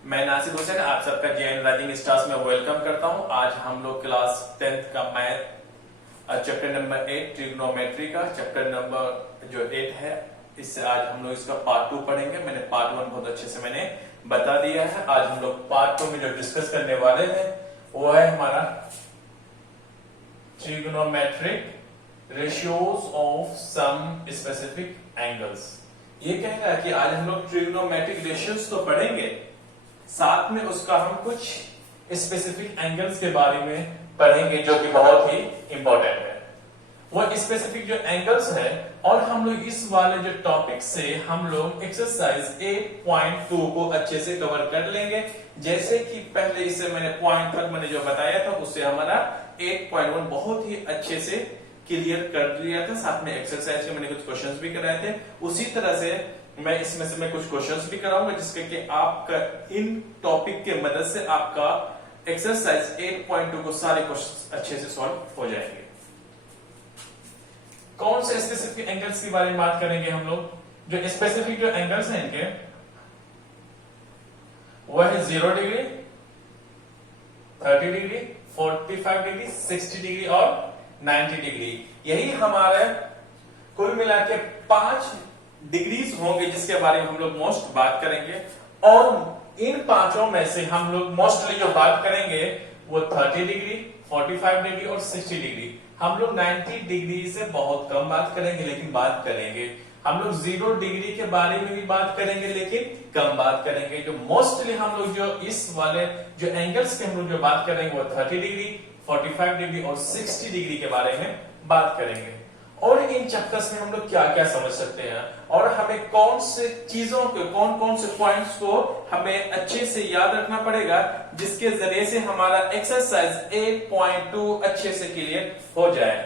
मैं नासिर हुसैन आप सबका जेएन राइजिंग स्टार्स में वेलकम करता हूं। आज हम लोग क्लास 10th का मैथ चैप्टर नंबर 8 ट्रिग्नोमेट्री का चैप्टर नंबर जो 8 है, इससे आज हम लोग इसका पार्ट 2 पढ़ेंगे। मैंने पार्ट 1 बहुत अच्छे से मैंने बता दिया है। आज हम लोग पार्ट 2 में जो डिस्कस करने वाले हैं वो है हमारा trigonometric ratios of some specific angles. ये कहेगा कि आज हम लोग ट्रिग्नोमेट्रिक रेशियोज तो पढ़ेंगे, साथ में उसका हम कुछ स्पेसिफिक एंगल्स के बारे में पढ़ेंगे जो कि बहुत ही इंपॉर्टेंट है। वो स्पेसिफिक जो एंगल्स है, और हम लोग इस वाले जो टॉपिक से हम लोग एक्सरसाइज 8.2 को अच्छे से कवर कर लेंगे। जैसे कि पहले इसे मैंने पॉइंट तक मैंने जो बताया था उससे हमारा 8.1 बहुत ही अच्छे से क्लियर कर लिया था। साथ में एक्सरसाइज के मैंने कुछ क्वेश्चंस भी कराए थे। उसी तरह से मैं इसमें से मैं कुछ क्वेश्चंस भी कराऊंगा जिसके कि आपका इन टॉपिक के मदद से आपका एक्सरसाइज 8.2 को सारे क्वेश्चंस अच्छे से सॉल्व हो जाएंगे। कौन से स्पेसिफिक एंगल्स के बारे में बात करेंगे हम लोग? जो स्पेसिफिक जो एंगल्स हैं इनके वह है 0 डिग्री, 30 डिग्री, 45 डिग्री, 60 डिग्री और 90 डिग्री। यही हमारे कुल मिला के 5 डिग्रीज होंगे जिसके बारे में हम लोग मोस्ट बात करेंगे। और इन पांचों में से हम लोग मोस्टली जो बात करेंगे वो 30 डिग्री, 45 डिग्री और 60 डिग्री। हम लोग 90 डिग्री से बहुत कम बात करेंगे, लेकिन बात करेंगे। हम लोग 0 डिग्री के बारे में भी बात करेंगे, लेकिन कम बात करेंगे। जो मोस्टली हम लोग जो इस वाले जो एंगल्स के हम लोग जो बात करेंगे वो 30 डिग्री, 45 डिग्री और 60 डिग्री के बारे में बात करेंगे। और इन चैप्टर्स में हम लोग क्या क्या समझ सकते हैं और हमें कौन से चीजों के कौन से पॉइंट्स को हमें अच्छे से याद रखना पड़ेगा, जिसके जरिए से हमारा एक्सरसाइज 8.2 अच्छे से क्लियर हो जाए।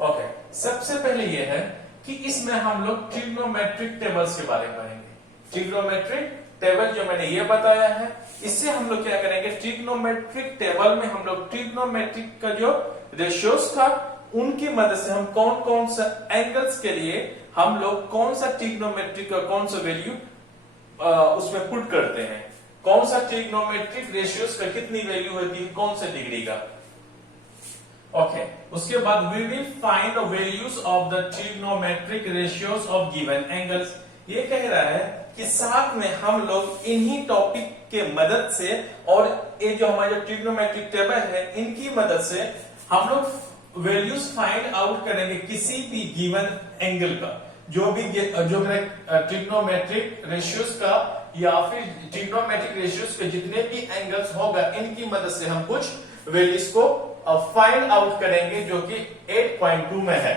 ओके, सबसे पहले ये है कि इसमें हम लोग ट्रिग्नोमेट्रिक टेबल्स के बारे में पढ़ेंगे। ट्रिग्नोमेट्रिक टेबल जो मैंने ये बताया है, इससे हम लोग क्या करेंगे, ट्रिग्नोमेट्रिक टेबल में हम लोग ट्रिग्नोमेट्रिक का जो रेशियोज था उनकी मदद से हम कौन कौन सा एंगल्स के लिए हम लोग कौन सा ट्रिग्नोमेट्रिक का कौन सा वैल्यू उसमें पुट करते हैं, कौन सा ट्रिग्नोमेट्रिक रेशियोज का कितनी वैल्यू होती है, कौन से डिग्री का। ओके, उसके बाद we will find the values of the trigonometric ratios of given angles. ये कह रहा है कि साथ में हम लोग इन्हीं टॉपिक के मदद से और ये जो हमारे ट्रिग्नोमेट्रिक टेबल है इनकी मदद से हम लोग वैल्यूज फाइंड आउट करेंगे किसी भी गिवन एंगल का, जो ट्रिग्नोमेट्रिक रेशियोज का या फिर ट्रिग्नोमेट्रिक रेशियोज के जितने भी एंगल्स होगा इनकी मदद से हम कुछ वैल्यूज को फाइंड आउट करेंगे जो कि 8.2 में है।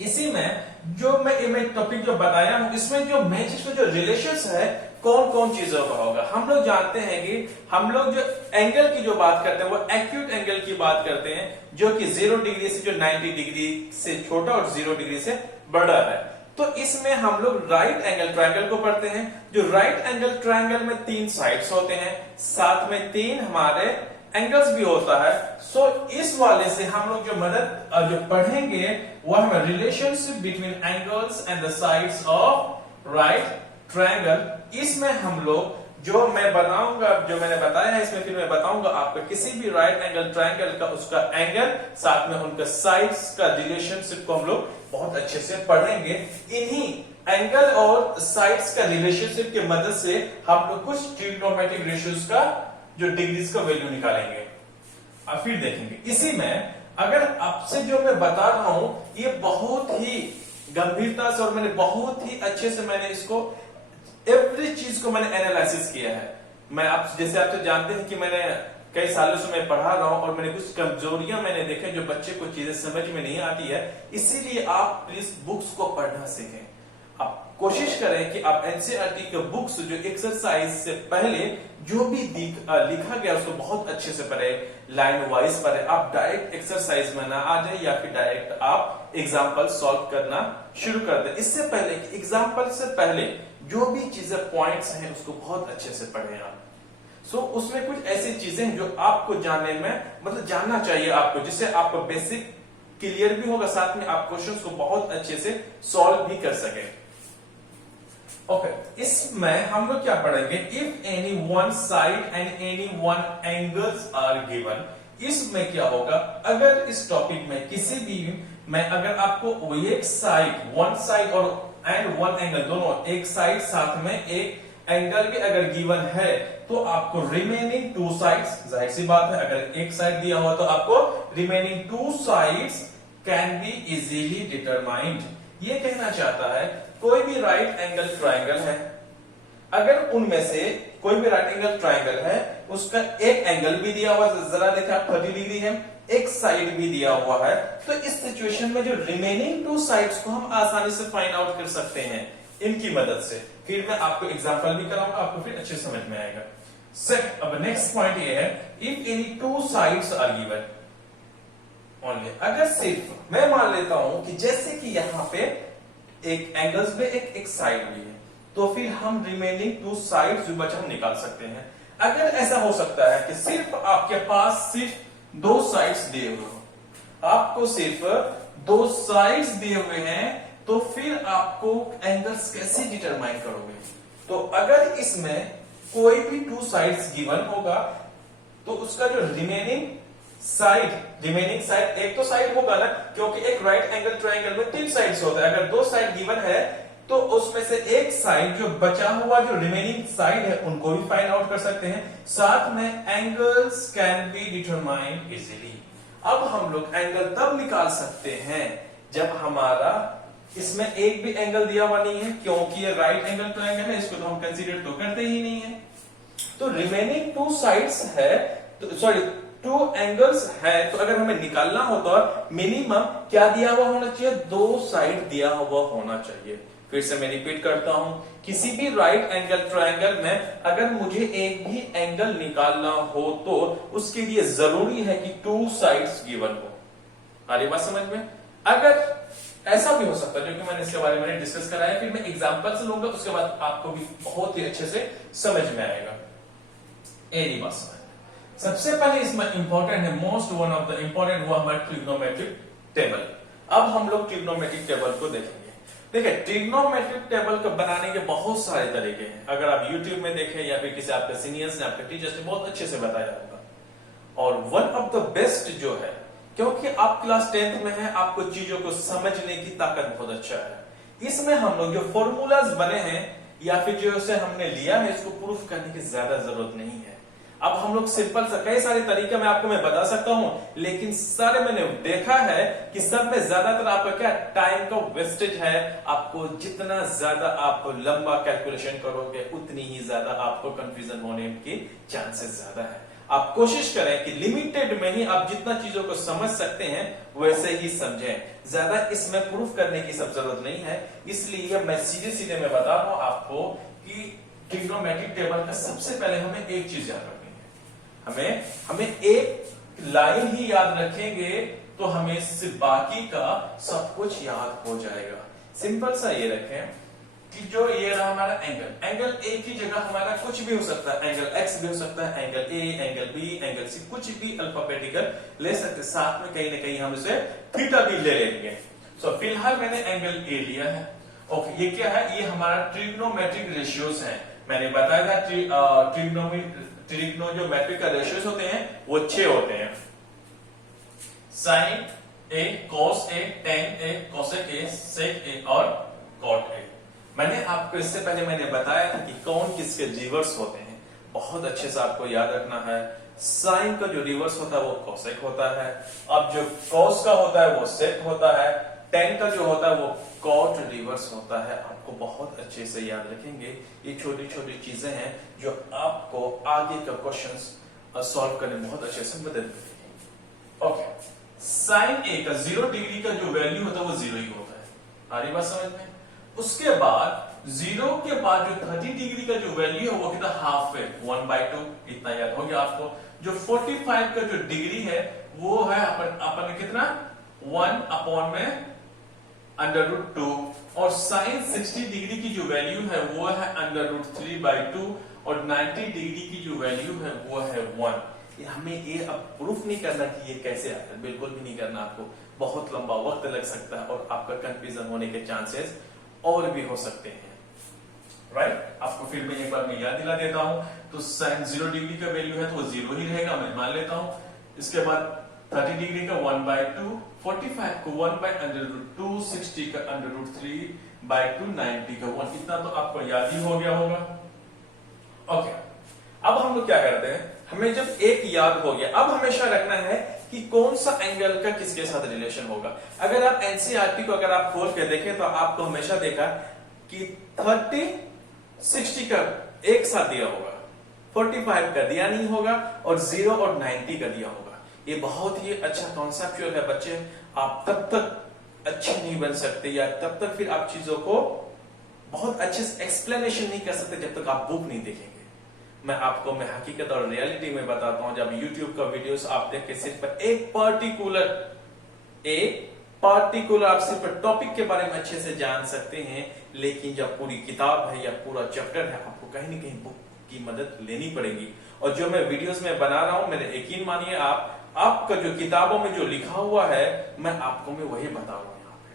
इसी में जो मैं टॉपिक जो बताया हूं इसमें जो मैच जो रिलेशंस है कौन कौन चीजों का होगा। हम लोग जानते हैं कि हम लोग जो एंगल की जो बात करते हैं वो एक्यूट एंगल की बात करते हैं, जो कि 0 डिग्री से जो 90 डिग्री से छोटा और 0 डिग्री से बड़ा है। तो इसमें हम लोग राइट एंगल ट्रायंगल को पढ़ते हैं। जो राइट एंगल ट्रायंगल में 3 साइड्स होते हैं, साथ में 3 हमारे एंगल्स भी होता है। सो इस वाले से हम लोग जो मदद जो पढ़ेंगे वो है relationship between angles and the sides of right triangle. इसमें हम लोग जो मैं बताऊंगा, जो मैंने बताया है इसमें फिर मैं बताऊंगा आपको किसी भी राइट एंगल ट्रायंगल का उसका एंगल, साथ में उनका साइड्स का रिलेशनशिप को हम लोग बहुत अच्छे से पढ़ेंगे। इन्हीं एंगल और साइड्स का रिलेशनशिप की मदद से हम लोग कुछ ट्रिग्नोमेट्रिक रेशियोज का जो डिग्रीज का वैल्यू निकालेंगे और फिर देखेंगे। इसी में अगर आपसे जो मैं बता रहा हूं ये बहुत ही गंभीरता से और मैंने बहुत ही अच्छे से मैंने इसको एवरी चीज को मैंने एनालिसिस किया है। मैं आप जैसे आपसे जानते हैं कि मैंने कई सालों से मैं पढ़ा रहा हूं और मैंने कुछ कमजोरियां मैंने देखे जो बच्चे को चीजें समझ में नहीं आती है। इसीलिए आप प्लीज बुक्स को पढ़ना सीखें। आप कोशिश करें कि आप एनसीईआरटी के बुक्स जो एक्सरसाइज से पहले जो भी लिखा गया उसको बहुत अच्छे से पढ़े, लाइन वाइज पढ़े। आप डायरेक्ट एक्सरसाइज में ना आ जाए या फिर डायरेक्ट आप एग्जाम्पल सॉल्व करना शुरू कर दें। इससे पहले एग्जाम्पल से पहले जो भी चीजें पॉइंट्स हैं उसको बहुत अच्छे से पढ़ें आप। उसमें कुछ ऐसी चीजें हैं जो आपको जानने में मतलब जानना चाहिए आपको, जिससे आपका बेसिक क्लियर भी होगा, साथ में आप क्वेश्चंस को बहुत अच्छे से सॉल्व भी कर सके। ओके, इसमें हम लोग क्या पढ़ेंगे, if any one side and any one angles are given. इसमें क्या होगा, अगर इस टॉपिक में किसी भी मैं अगर आपको एक साइड, वन साइड और एंड वन एंगल, दोनों एक साइड साथ में एक एंगल भी अगर गिवन है, तो आपको रिमेनिंग टू साइड्स, जाहिर सी बात है अगर एक साइड दिया हुआ तो आपको remaining two sides can be easily determined. ये कहना चाहता है कोई भी राइट एंगल ट्रायंगल है, अगर उनमें से कोई भी राइट एंगल ट्रायंगल है, उसका एक एंगल भी दिया हुआ है, जरा देखिए आप 30 डिग्री है, एक साइड भी दिया हुआ है, तो इस सिचुएशन में जो रिमेनिंग टू साइड्स को हम आसानी से फाइंड आउट कर सकते हैं इनकी मदद से। फिर मैं आपको एग्जांपल भी कराऊंगा, आपको फिर अच्छे समझ में आएगा। अब नेक्स्ट पॉइंट ये है, if any two sides are given only, अगर सिर्फ मैं मान लेता हूं कि जैसे कि यहां पे एक एंगल्स में एक साइड भी है, तो फिर हम रिमेनिंग टू साइड्स जो बचा हम निकाल सकते हैं। अगर ऐसा हो सकता है कि सिर्फ आपके पास सिर्फ दो साइड्स दिए हुए हो, आपको सिर्फ दो साइड्स दिए हुए हैं, तो फिर आपको एंगल्स कैसे डिटरमाइन करोगे। तो अगर इसमें कोई भी टू साइड्स गिवन होगा, तो उसका जो रिमेनिंग साइड एक तो साइड होगा ना, क्योंकि एक राइट एंगल ट्रायंगल में तीन साइड्स होता है, अगर दो साइड गिवन है तो उसमें से एक साइड जो बचा हुआ जो रिमेनिंग साइड है उनको भी फाइंड आउट कर सकते हैं, साथ में angles can be determined easily. अब हम लोग एंगल तब निकाल सकते हैं जब हमारा इसमें एक भी एंगल दिया हुआ नहीं है, क्योंकि ये राइट एंगल ट्रायंगल है, इसको तो हम कंसीडर तो करते ही नहीं है। तो रिमेनिंग टू साइड्स है, तो सॉरी टू एंगल्स है, तो अगर हमें निकालना हो तो मिनिमम क्या दिया हुआ होना चाहिए, दो साइड दिया हुआ होना चाहिए। फिर से मैं रिपीट करता हूं, किसी भी राइट एंगल ट्रायंगल में अगर मुझे एक भी एंगल निकालना हो तो उसके लिए जरूरी है कि टू साइड्स गिवन हो। आ रही बात समझ में। अगर ऐसा भी हो सकता है, जो कि मैंने इसके बारे में डिस्कस कराया, फिर मैं एग्जांपल से लूंगा, उसके बाद आपको भी बहुत ही अच्छे से समझ में आएगा। एरी बात समझ। सबसे पहले इसमें इंपॉर्टेंट है, most one of the important, वो हमारा ट्रिग्नोमेट्रिक टेबल। अब हम लोग ट्रिग्नोमेट्रिक टेबल को देखेंगे। देखिए, ट्रिग्नोमेट्रिक टेबल को बनाने के बहुत सारे तरीके हैं। अगर आप YouTube में देखें या फिर किसी आपके सीनियर्स ने, आपके टीचर्स ने बहुत अच्छे से बताया होगा। और वन ऑफ द बेस्ट जो है, क्योंकि आप क्लास 10th में है, आपको चीजों को समझने की ताकत बहुत अच्छा है। इसमें हम लोग जो फॉर्मूलाज बने हैं या फिर जो से हमने लिया है, इसको प्रूफ करने की ज्यादा जरूरत नहीं है। अब हम लोग सिंपल सा कई सारे तरीके में आपको मैं बता सकता हूं, लेकिन सारे मैंने देखा है कि सब में ज्यादातर आपका क्या टाइम का वेस्टेज है। आपको जितना ज्यादा आप लंबा कैलकुलेशन करोगे, उतनी ही ज्यादा आपको कंफ्यूजन होने के चांसेस ज्यादा है। आप कोशिश करें कि लिमिटेड में ही आप जितना चीजों को समझ सकते हैं वैसे ही समझें, ज्यादा इसमें प्रूफ करने की सब जरूरत नहीं है। इसलिए मैं सीधे सीधे मैं बता रहा हूं आपको कि ट्रिग्नोमेट्रिक टेबल का सबसे पहले हमें एक चीज याद रखनी है, हमें एक लाइन ही याद रखेंगे तो हमें सिर्फ बाकी का सब कुछ याद हो जाएगा। सिंपल सा ये रखें कि जो ये रहा हमारा एंगल एक ही जगह हमारा कुछ भी हो सकता है, एंगल एक्स भी हो सकता है, angle A, angle B, angle C, कुछ भी अल्फाबेटिकल ले सकते, साथ में कहीं ना कहीं हम इसे थीटा भी ले लेंगे। सो फिलहाल मैंने एंगल ए लिया है। ओके, ये क्या है, ये हमारा ट्रिग्नोमेट्रिक रेशियोज है। मैंने बताया था ट्रिग्नो जो मैट्रिक का रेशियोज होते हैं वो 6 होते हैं, sine A, cos A, tan A, cosec A, sec A और कॉट ए। मैंने आपको इससे पहले मैंने बताया था कि कौन किसके रिवर्स होते हैं, बहुत अच्छे से आपको याद रखना है। साइन का जो रिवर्स होता है वो कोसेक होता है, अब जो कॉस का होता है वो सेक होता है, टेन का जो होता है वो कॉट रिवर्स होता है। आपको बहुत अच्छे से याद रखेंगे, ये छोटी छोटी चीजें हैं जो आपको आगे का क्वेश्चंस सॉल्व करने में बहुत अच्छे से मदद करेंगे। ओके, साइन ए का 0 डिग्री का जो वैल्यू होता है वो 0 ही होता है। आ रही बात समझ में। उसके बाद 0 के बाद जो 30 डिग्री का जो वैल्यू है वो कितना, हाफ है, 1/2, इतना याद हो गया आपको। जो 45 का जो डिग्री है वो है अपन कितना, 1 में √2, और साइन 60 डिग्री की जो वैल्यू है वो है √3/2, और 90 डिग्री की जो वैल्यू है वो है 1। हमें ये अब प्रूफ नहीं करना कि ये कैसे आता है, बिल्कुल भी नहीं करना, आपको बहुत लंबा वक्त लग सकता है और आपका कंफ्यूजन होने के चांसेस और भी हो सकते हैं। राइट। आपको फिर मैं एक बार मैं याद दिला देता हूं, तो sin 0 डिग्री का वैल्यू है तो वो 0 ही रहेगा, मैं मान लेता हूं। इसके बाद 30 डिग्री का 1/2, 45 को 1/√2, 60 का √3/2, 90 का 1, इतना तो आपको याद ही हो गया होगा। ओके, अब हम लोग क्या करते हैं, हमें जब एक याद हो गया, अब हमेशा रखना है कि कौन सा एंगल का किसके साथ रिलेशन होगा। अगर आप एनसीईआरटी को अगर आप खोल के देखें तो आपको हमेशा देखा कि 30, 60 का एक साथ दिया होगा, 45 का दिया नहीं होगा, और 0 और 90 का दिया होगा। ये बहुत ही अच्छा कॉन्सेप्चुअल है बच्चे, आप तब तक अच्छे नहीं बन सकते या तब तक फिर आप चीजों को बहुत अच्छे से एक्सप्लेनेशन नहीं कर सकते जब तक आप बुक नहीं देखेंगे। मैं आपको मैं हकीकत और रियलिटी में बताता हूं, जब YouTube का वीडियोस आप देख के सिर्फ एक पार्टिकुलर आप सिर्फ टॉपिक के बारे में अच्छे से जान सकते हैं, लेकिन जब पूरी किताब है या पूरा चैप्टर है, आपको कहीं ना कहीं बुक की मदद लेनी पड़ेगी। और जो मैं वीडियोस में बना रहा हूं, मेरे यकीन मानिए आपका जो किताबों में जो लिखा हुआ है, मैं आपको मैं वही बता रहा हूं यहाँ पे,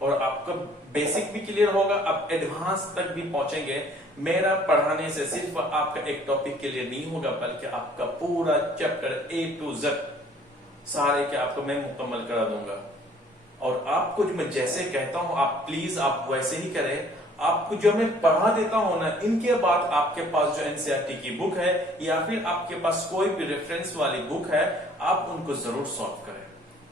और आपका बेसिक भी क्लियर होगा, आप एडवांस तक भी पहुंचेंगे। मेरा पढ़ाने से सिर्फ आपका एक टॉपिक के लिए नहीं होगा, बल्कि आपका पूरा चैप्टर A to Z सारे के आपको मैं मुकम्मल करा दूंगा। और आपको जो मैं जैसे कहता हूं, आप प्लीज आप वैसे ही करें। आपको जो मैं पढ़ा देता हूं ना, इनके बाद आपके पास जो एनसीईआरटी की बुक है या फिर आपके पास कोई भी रेफरेंस वाली बुक है, आप उनको जरूर सॉल्व करें।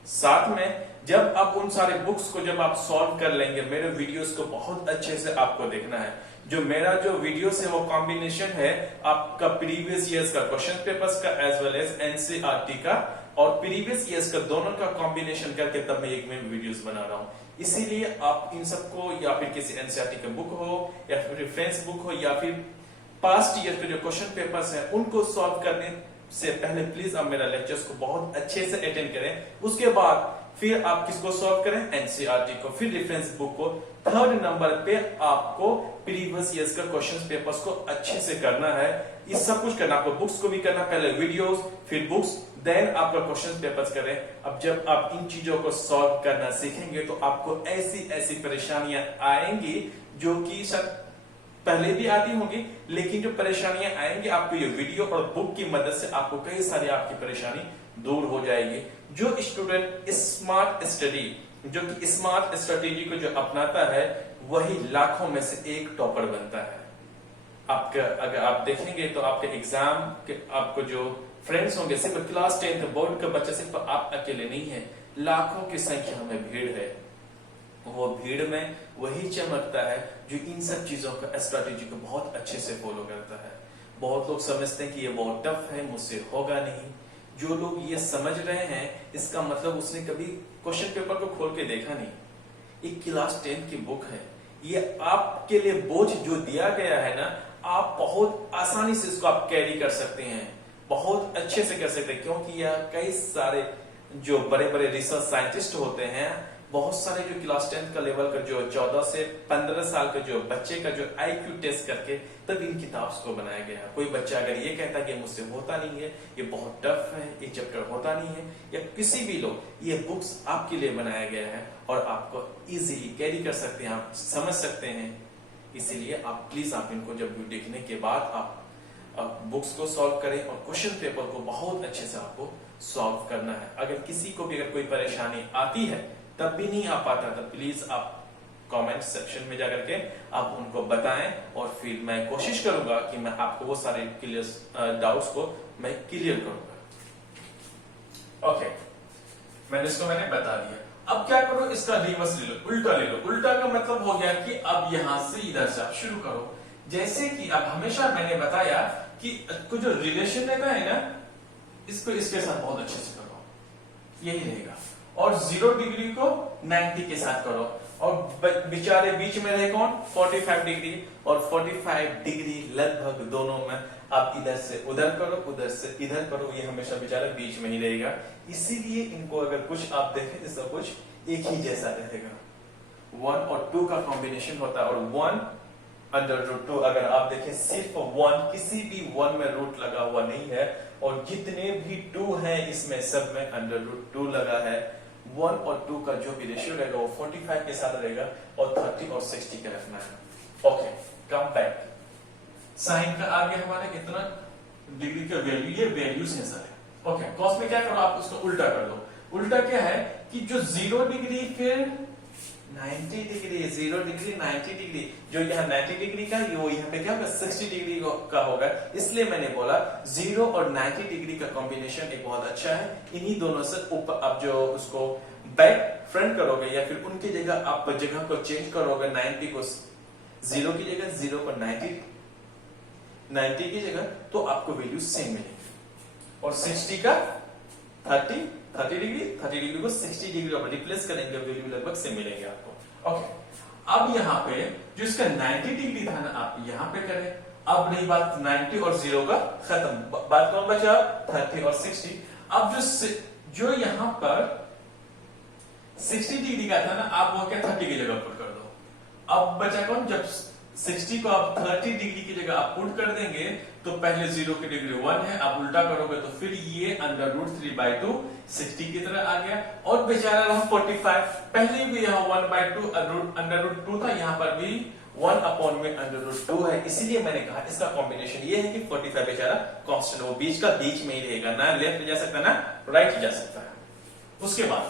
साथ में जब आप उन सारे बुक्स को जब आप सॉल्व कर लेंगे, मेरे वीडियोस को बहुत अच्छे से आपको देखना है। जो मेरा जो वीडियोस है वो कॉम्बिनेशन है आपका प्रीवियस ईयर्स का क्वेश्चन पेपर्स का एज वेल एज एनसीईआरटी का, और प्रीवियस ईयर्स का दोनों का कॉम्बिनेशन करके तब मैं एक में वीडियोस बना रहा हूं। इसीलिए आप इन सबको या फिर किसी एनसीईआरटी का बुक हो या फिर रेफरेंस बुक हो या फिर पास्ट ईयर के जो क्वेश्चन पेपर्स हैं, उनको सॉल्व करने से पहले प्लीज आप मेरा लेक्चर्स को बहुत अच्छे से अटेंड करें। उसके बाद फिर आप किसको सॉल्व करें, एनसीईआरटी को, फिर रेफरेंस बुक को। थर्ड नंबर पे आपको प्रीवियस ईयर्स का क्वेश्चन पेपर्स को अच्छे से करना है। ये सब कुछ करना, आपको बुक्स को भी करना, पहले वीडियोस फिर बुक्स, देन आपका क्वेश्चन पेपर्स करें। अब जब आप इन चीजों को सॉल्व करना सीखेंगे तो आपको ऐसी ऐसी परेशानियां आएंगी जो कि शायद पहले भी आती होंगी, लेकिन जो परेशानियां आएंगी आपको ये वीडियो और बुक की मदद से आपको कई सारी आपकी परेशानी दूर हो जाएगी। जो स्टूडेंट स्मार्ट स्टडी, जो कि स्मार्ट स्ट्रेटेजी को जो अपनाता है, वही लाखों में से एक टॉपर बनता है। आपका अगर आप देखेंगे तो आपके एग्जाम के आपको जो फ्रेंड्स होंगे, सिर्फ क्लास 10 बोर्ड का बच्चा सिर्फ आप अकेले नहीं है, लाखों की संख्या में भीड़ है। वो भीड़ में वही चमकता है जो इन सब चीजों का स्ट्रेटेजी को बहुत अच्छे से फॉलो करता है। बहुत लोग समझते हैं कि ये बहुत टफ है, मुझसे होगा नहीं। जो लोग ये समझ रहे हैं, इसका मतलब उसने कभी क्वेश्चन पेपर को खोल के देखा नहीं। एक क्लास 10 की बुक है, ये आपके लिए बोझ जो दिया गया है ना, आप बहुत आसानी से इसको आप कैरी कर सकते हैं, बहुत अच्छे से कर सकते हैं, क्योंकि यह कई सारे जो बड़े बड़े रिसर्च साइंटिस्ट होते हैं, बहुत सारे जो क्लास 10 का लेवल का जो 14 से 15 साल का जो बच्चे का जो IQ टेस्ट करके तब इन किताब्स को बनाया गया। कोई बच्चा अगर ये कहता है कि मुझसे होता नहीं है, ये बहुत टफ है, ये चैप्टर होता नहीं है, या किसी भी लोग, ये बुक्स आपके लिए बनाया गया है और आपको इजीली कैरी कर सकते हैं, आप समझ सकते हैं। इसीलिए आप प्लीज आप इनको जब देखने के बाद आप बुक्स को सॉल्व करें और क्वेश्चन पेपर को बहुत अच्छे से आपको सॉल्व करना है। अगर किसी को भी अगर कोई परेशानी आती है तब भी नहीं आ पाता, तो प्लीज आप कमेंट सेक्शन में जाकर के आप उनको बताएं, और फिर मैं कोशिश करूंगा कि मैं आपको वो सारे क्लियर डाउट्स को मैं क्लियर करूंगा। ओके, मैंने बता दिया। अब क्या करो, इसका रिवर्स ले लो, उल्टा ले लो। उल्टा का मतलब हो गया कि अब यहां से इधर से आप शुरू करो। जैसे कि अब हमेशा मैंने बताया कि कुछ जो रिलेशन रहता है ना, इसको इसके साथ बहुत अच्छे से करो, यही रहेगा। और 0 डिग्री को 90 के साथ करो, और बेचारे बीच में रहे कौन, 45 डिग्री, और 45 डिग्री लगभग दोनों में आप इधर से उधर करो, उधर से इधर करो, ये हमेशा बेचारा बीच में ही रहेगा। इसीलिए इनको अगर कुछ आप देखें तो सब कुछ एक ही जैसा रहेगा। 1 और 2 का कॉम्बिनेशन होता है, और 1/√2 अगर आप देखें सिर्फ 1, किसी भी 1 में रूट लगा हुआ नहीं है, और जितने भी 2 हैं इसमें सब में √2 लगा है। 1 और 2 का जो भी रेशियो रहेगा वो 45 के साथ रहेगा, और 30 और 60 का रखना है। ओके, कम बैक, साइन का आगे हमारे इतना डिग्री का वैल्यू, ये वैल्यू सेंसर है। ओके, कॉस में क्या करो आप उसको उल्टा कर दो। उल्टा क्या है कि जो 0 डिग्री फिर 90 डिग्री, 0 डिग्री 90 डिग्री, जो यहाँ 90 डिग्री का वो यहाँ पे क्या होगा 60 डिग्री का होगा। इसलिए मैंने बोला 0 और 90 डिग्री का कॉम्बिनेशन एक बहुत अच्छा है। इन्हीं दोनों से ऊपर आप जो उसको बैक फ्रंट करोगे या फिर उनकी जगह आप जगह को चेंज करोगे, 90 को 0 की जगह 0 पर 90 की जगह, तो आपको वैल्यू सेम मिलेगी। और 60 का 30 डिग्री को 60 डिग्री पर रिप्लेस करेंगे, वैल्यू लगभग सेम मिलेंगे आपको। ओके, अब यहाँ पे जो इसका 90 डिग्री था ना, आप यहाँ पे करें। अब रही बात 90 और 0 का, खत्म। बात कौन बचा? 30 और 60। अब जो यहाँ पर 60 डिग्री का था ना, आप वो क्या 30 की जगह पुट कर दो। अब बचा कौन? जब 60 को आप 30 डिग्री की जगह आप पुट कर देंगे तो पहले 0 की डिग्री 1 है, आप उल्टा करोगे तो फिर ये √3/2 60 की तरह आ गया। और बेचारा रहा 45, पहले भी यहाँ 1/2 √2 था, यहाँ पर भी 1/√2 है। इसीलिए मैंने कहा इसका कॉम्बिनेशन ये है कि 45 बेचारा कांस्टेंट, वो बीच में ही रहेगा, ना लेफ्ट जा सकता ना राइट जा सकता है। उसके बाद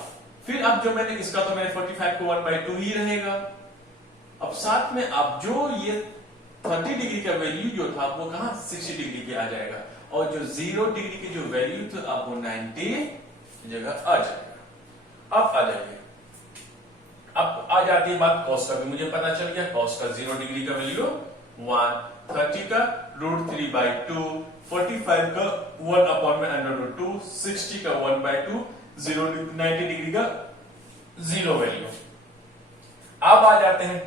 फिर अब जो मैंने इसका तो मैंने 45 को 1/2 ही रहेगा। अब साथ में आप जो ये 30 डिग्री का वैल्यू जो था वो कहां 60 डिग्री पे आ जाएगा, और जो 0 डिग्री की जो वैल्यू थी अब वो 90 जगह आ जाएगा। अब आ जाइए, अब आ जाती है बात कॉस का भी। मुझे पता चल गया कॉस का 0 डिग्री का वैल्यू 1, 30 का √3/2, 45 का 1/√2, 60 का 1/2, 90 डिग्री का 0 वैल्यू। अब आ जाते हैं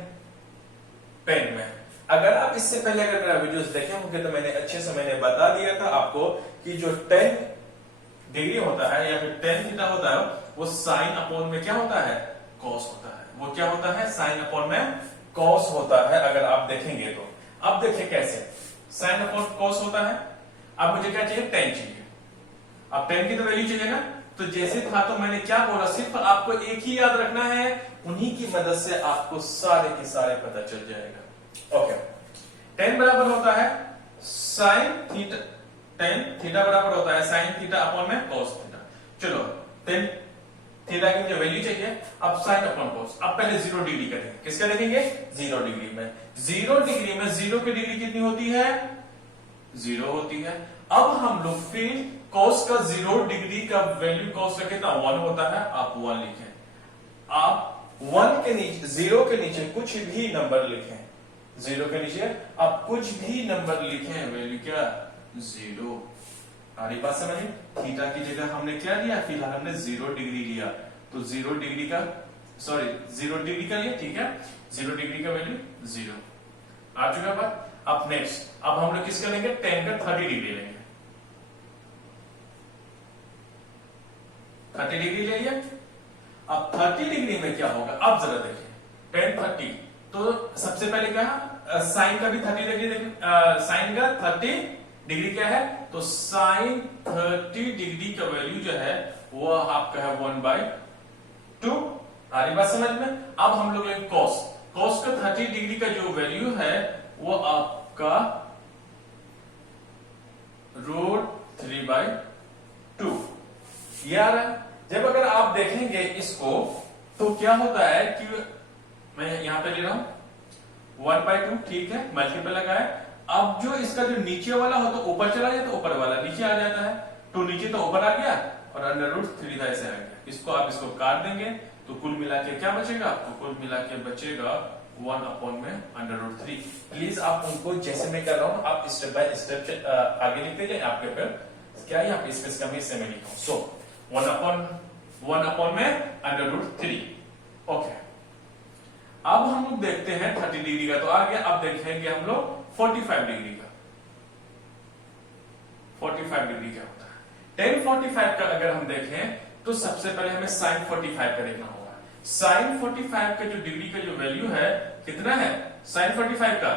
पेन में। अगर आप इससे पहले अगर मेरा वीडियोस देखे होंगे तो मैंने अच्छे से बता दिया था आपको कि जो 10 डिग्री होता है या फिर 10 थीटा होता है वो साइन अपॉन में क्या होता है? कॉस होता है। वो क्या होता है? साइन अपॉन में कॉस होता है। अगर आप देखेंगे तो अब देखिए कैसे साइन अपॉन कॉस होता है। अब मुझे क्या चाहिए? 10 चाहिए। अब 10 की तो वैल्यू चाहिए ना, तो जैसे था तो मैंने क्या बोला, सिर्फ आपको एक ही याद रखना है, उन्हीं की मदद से आपको सारे के सारे पता चल जाएगा। ओके, 10 बराबर होता है साइन थीटा, 10 थीटा बराबर होता है साइन थीटा अपॉन में कॉस थीटा। चलो 10 थीटा की जो वैल्यू चाहिए, अब साइन अपॉन कॉस। अब पहले 0 डिग्री करेंगे। किसका देखेंगे? 0 डिग्री में। 0 डिग्री में 0 की डिग्री कितनी होती है? 0 होती है। अब हम लोग फिर कॉस का 0 डिग्री का वैल्यू कॉस का कितना 1 होता है, आप 1 लिखें। आप 1 के नीचे 0 के नीचे कुछ भी नंबर लिखें, 0 के नीचे आप कुछ भी नंबर लिखें, वैल्यू क्या 0। आ रही बात समझ में? थीटा की जगह हमने क्या लिया? फिलहाल हमने 0 डिग्री लिया, तो 0 डिग्री का लिया, ठीक है। 0 डिग्री का वैल्यू 0 आ चुका बात। अब नेक्स्ट, अब हम लोग किसका लेंगे? 10 का 30 डिग्री लेंगे। 30 डिग्री ले लिया। अब 30 डिग्री में क्या होगा? अब जरा देखिए 10 30, तो सबसे पहले क्या साइन का भी 30 डिग्री देखिए, साइन का 30 डिग्री क्या है? तो साइन 30 डिग्री का वैल्यू जो है वो आपका है 1/2। आ रही बात समझ में? अब हम लोग लेंगे कॉस। कॉस का 30 डिग्री का जो वैल्यू है वो आपका √3/2 ये आ रहा है। जब अगर आप देखेंगे इसको तो क्या होता है कि मैं यहां पे ले रहा हूं 1/2, ठीक है, मल्टीपल लगाए। अब जो इसका जो नीचे वाला हो तो ऊपर चला जाए, तो ऊपर वाला नीचे आ जाता है, तो नीचे तो ऊपर आ गया और √3 ऐसे आ गया। इसको आप इसको काट देंगे तो कुल मिला के क्या बचेगा? तो कुल मिला के बचेगा 1/√3। प्लीज आप उनको जैसे मैं कर रहा हूं आप स्टेप बाय स्टेप आगे लिखते जाए। आपके फिर क्या है, आप स्पेस कमी से मैं लिखा हूं। सो 1/में √3। ओके, अब हम लोग देखते हैं 30 डिग्री का तो आ गया। अब देखेंगे हम लोग 45 डिग्री का। 45 डिग्री क्या होता है? 1045 का अगर हम देखें तो सबसे पहले हमें साइन 45 का देखना होगा। साइन 45 का जो डिग्री का जो वैल्यू है कितना है? साइन 45 का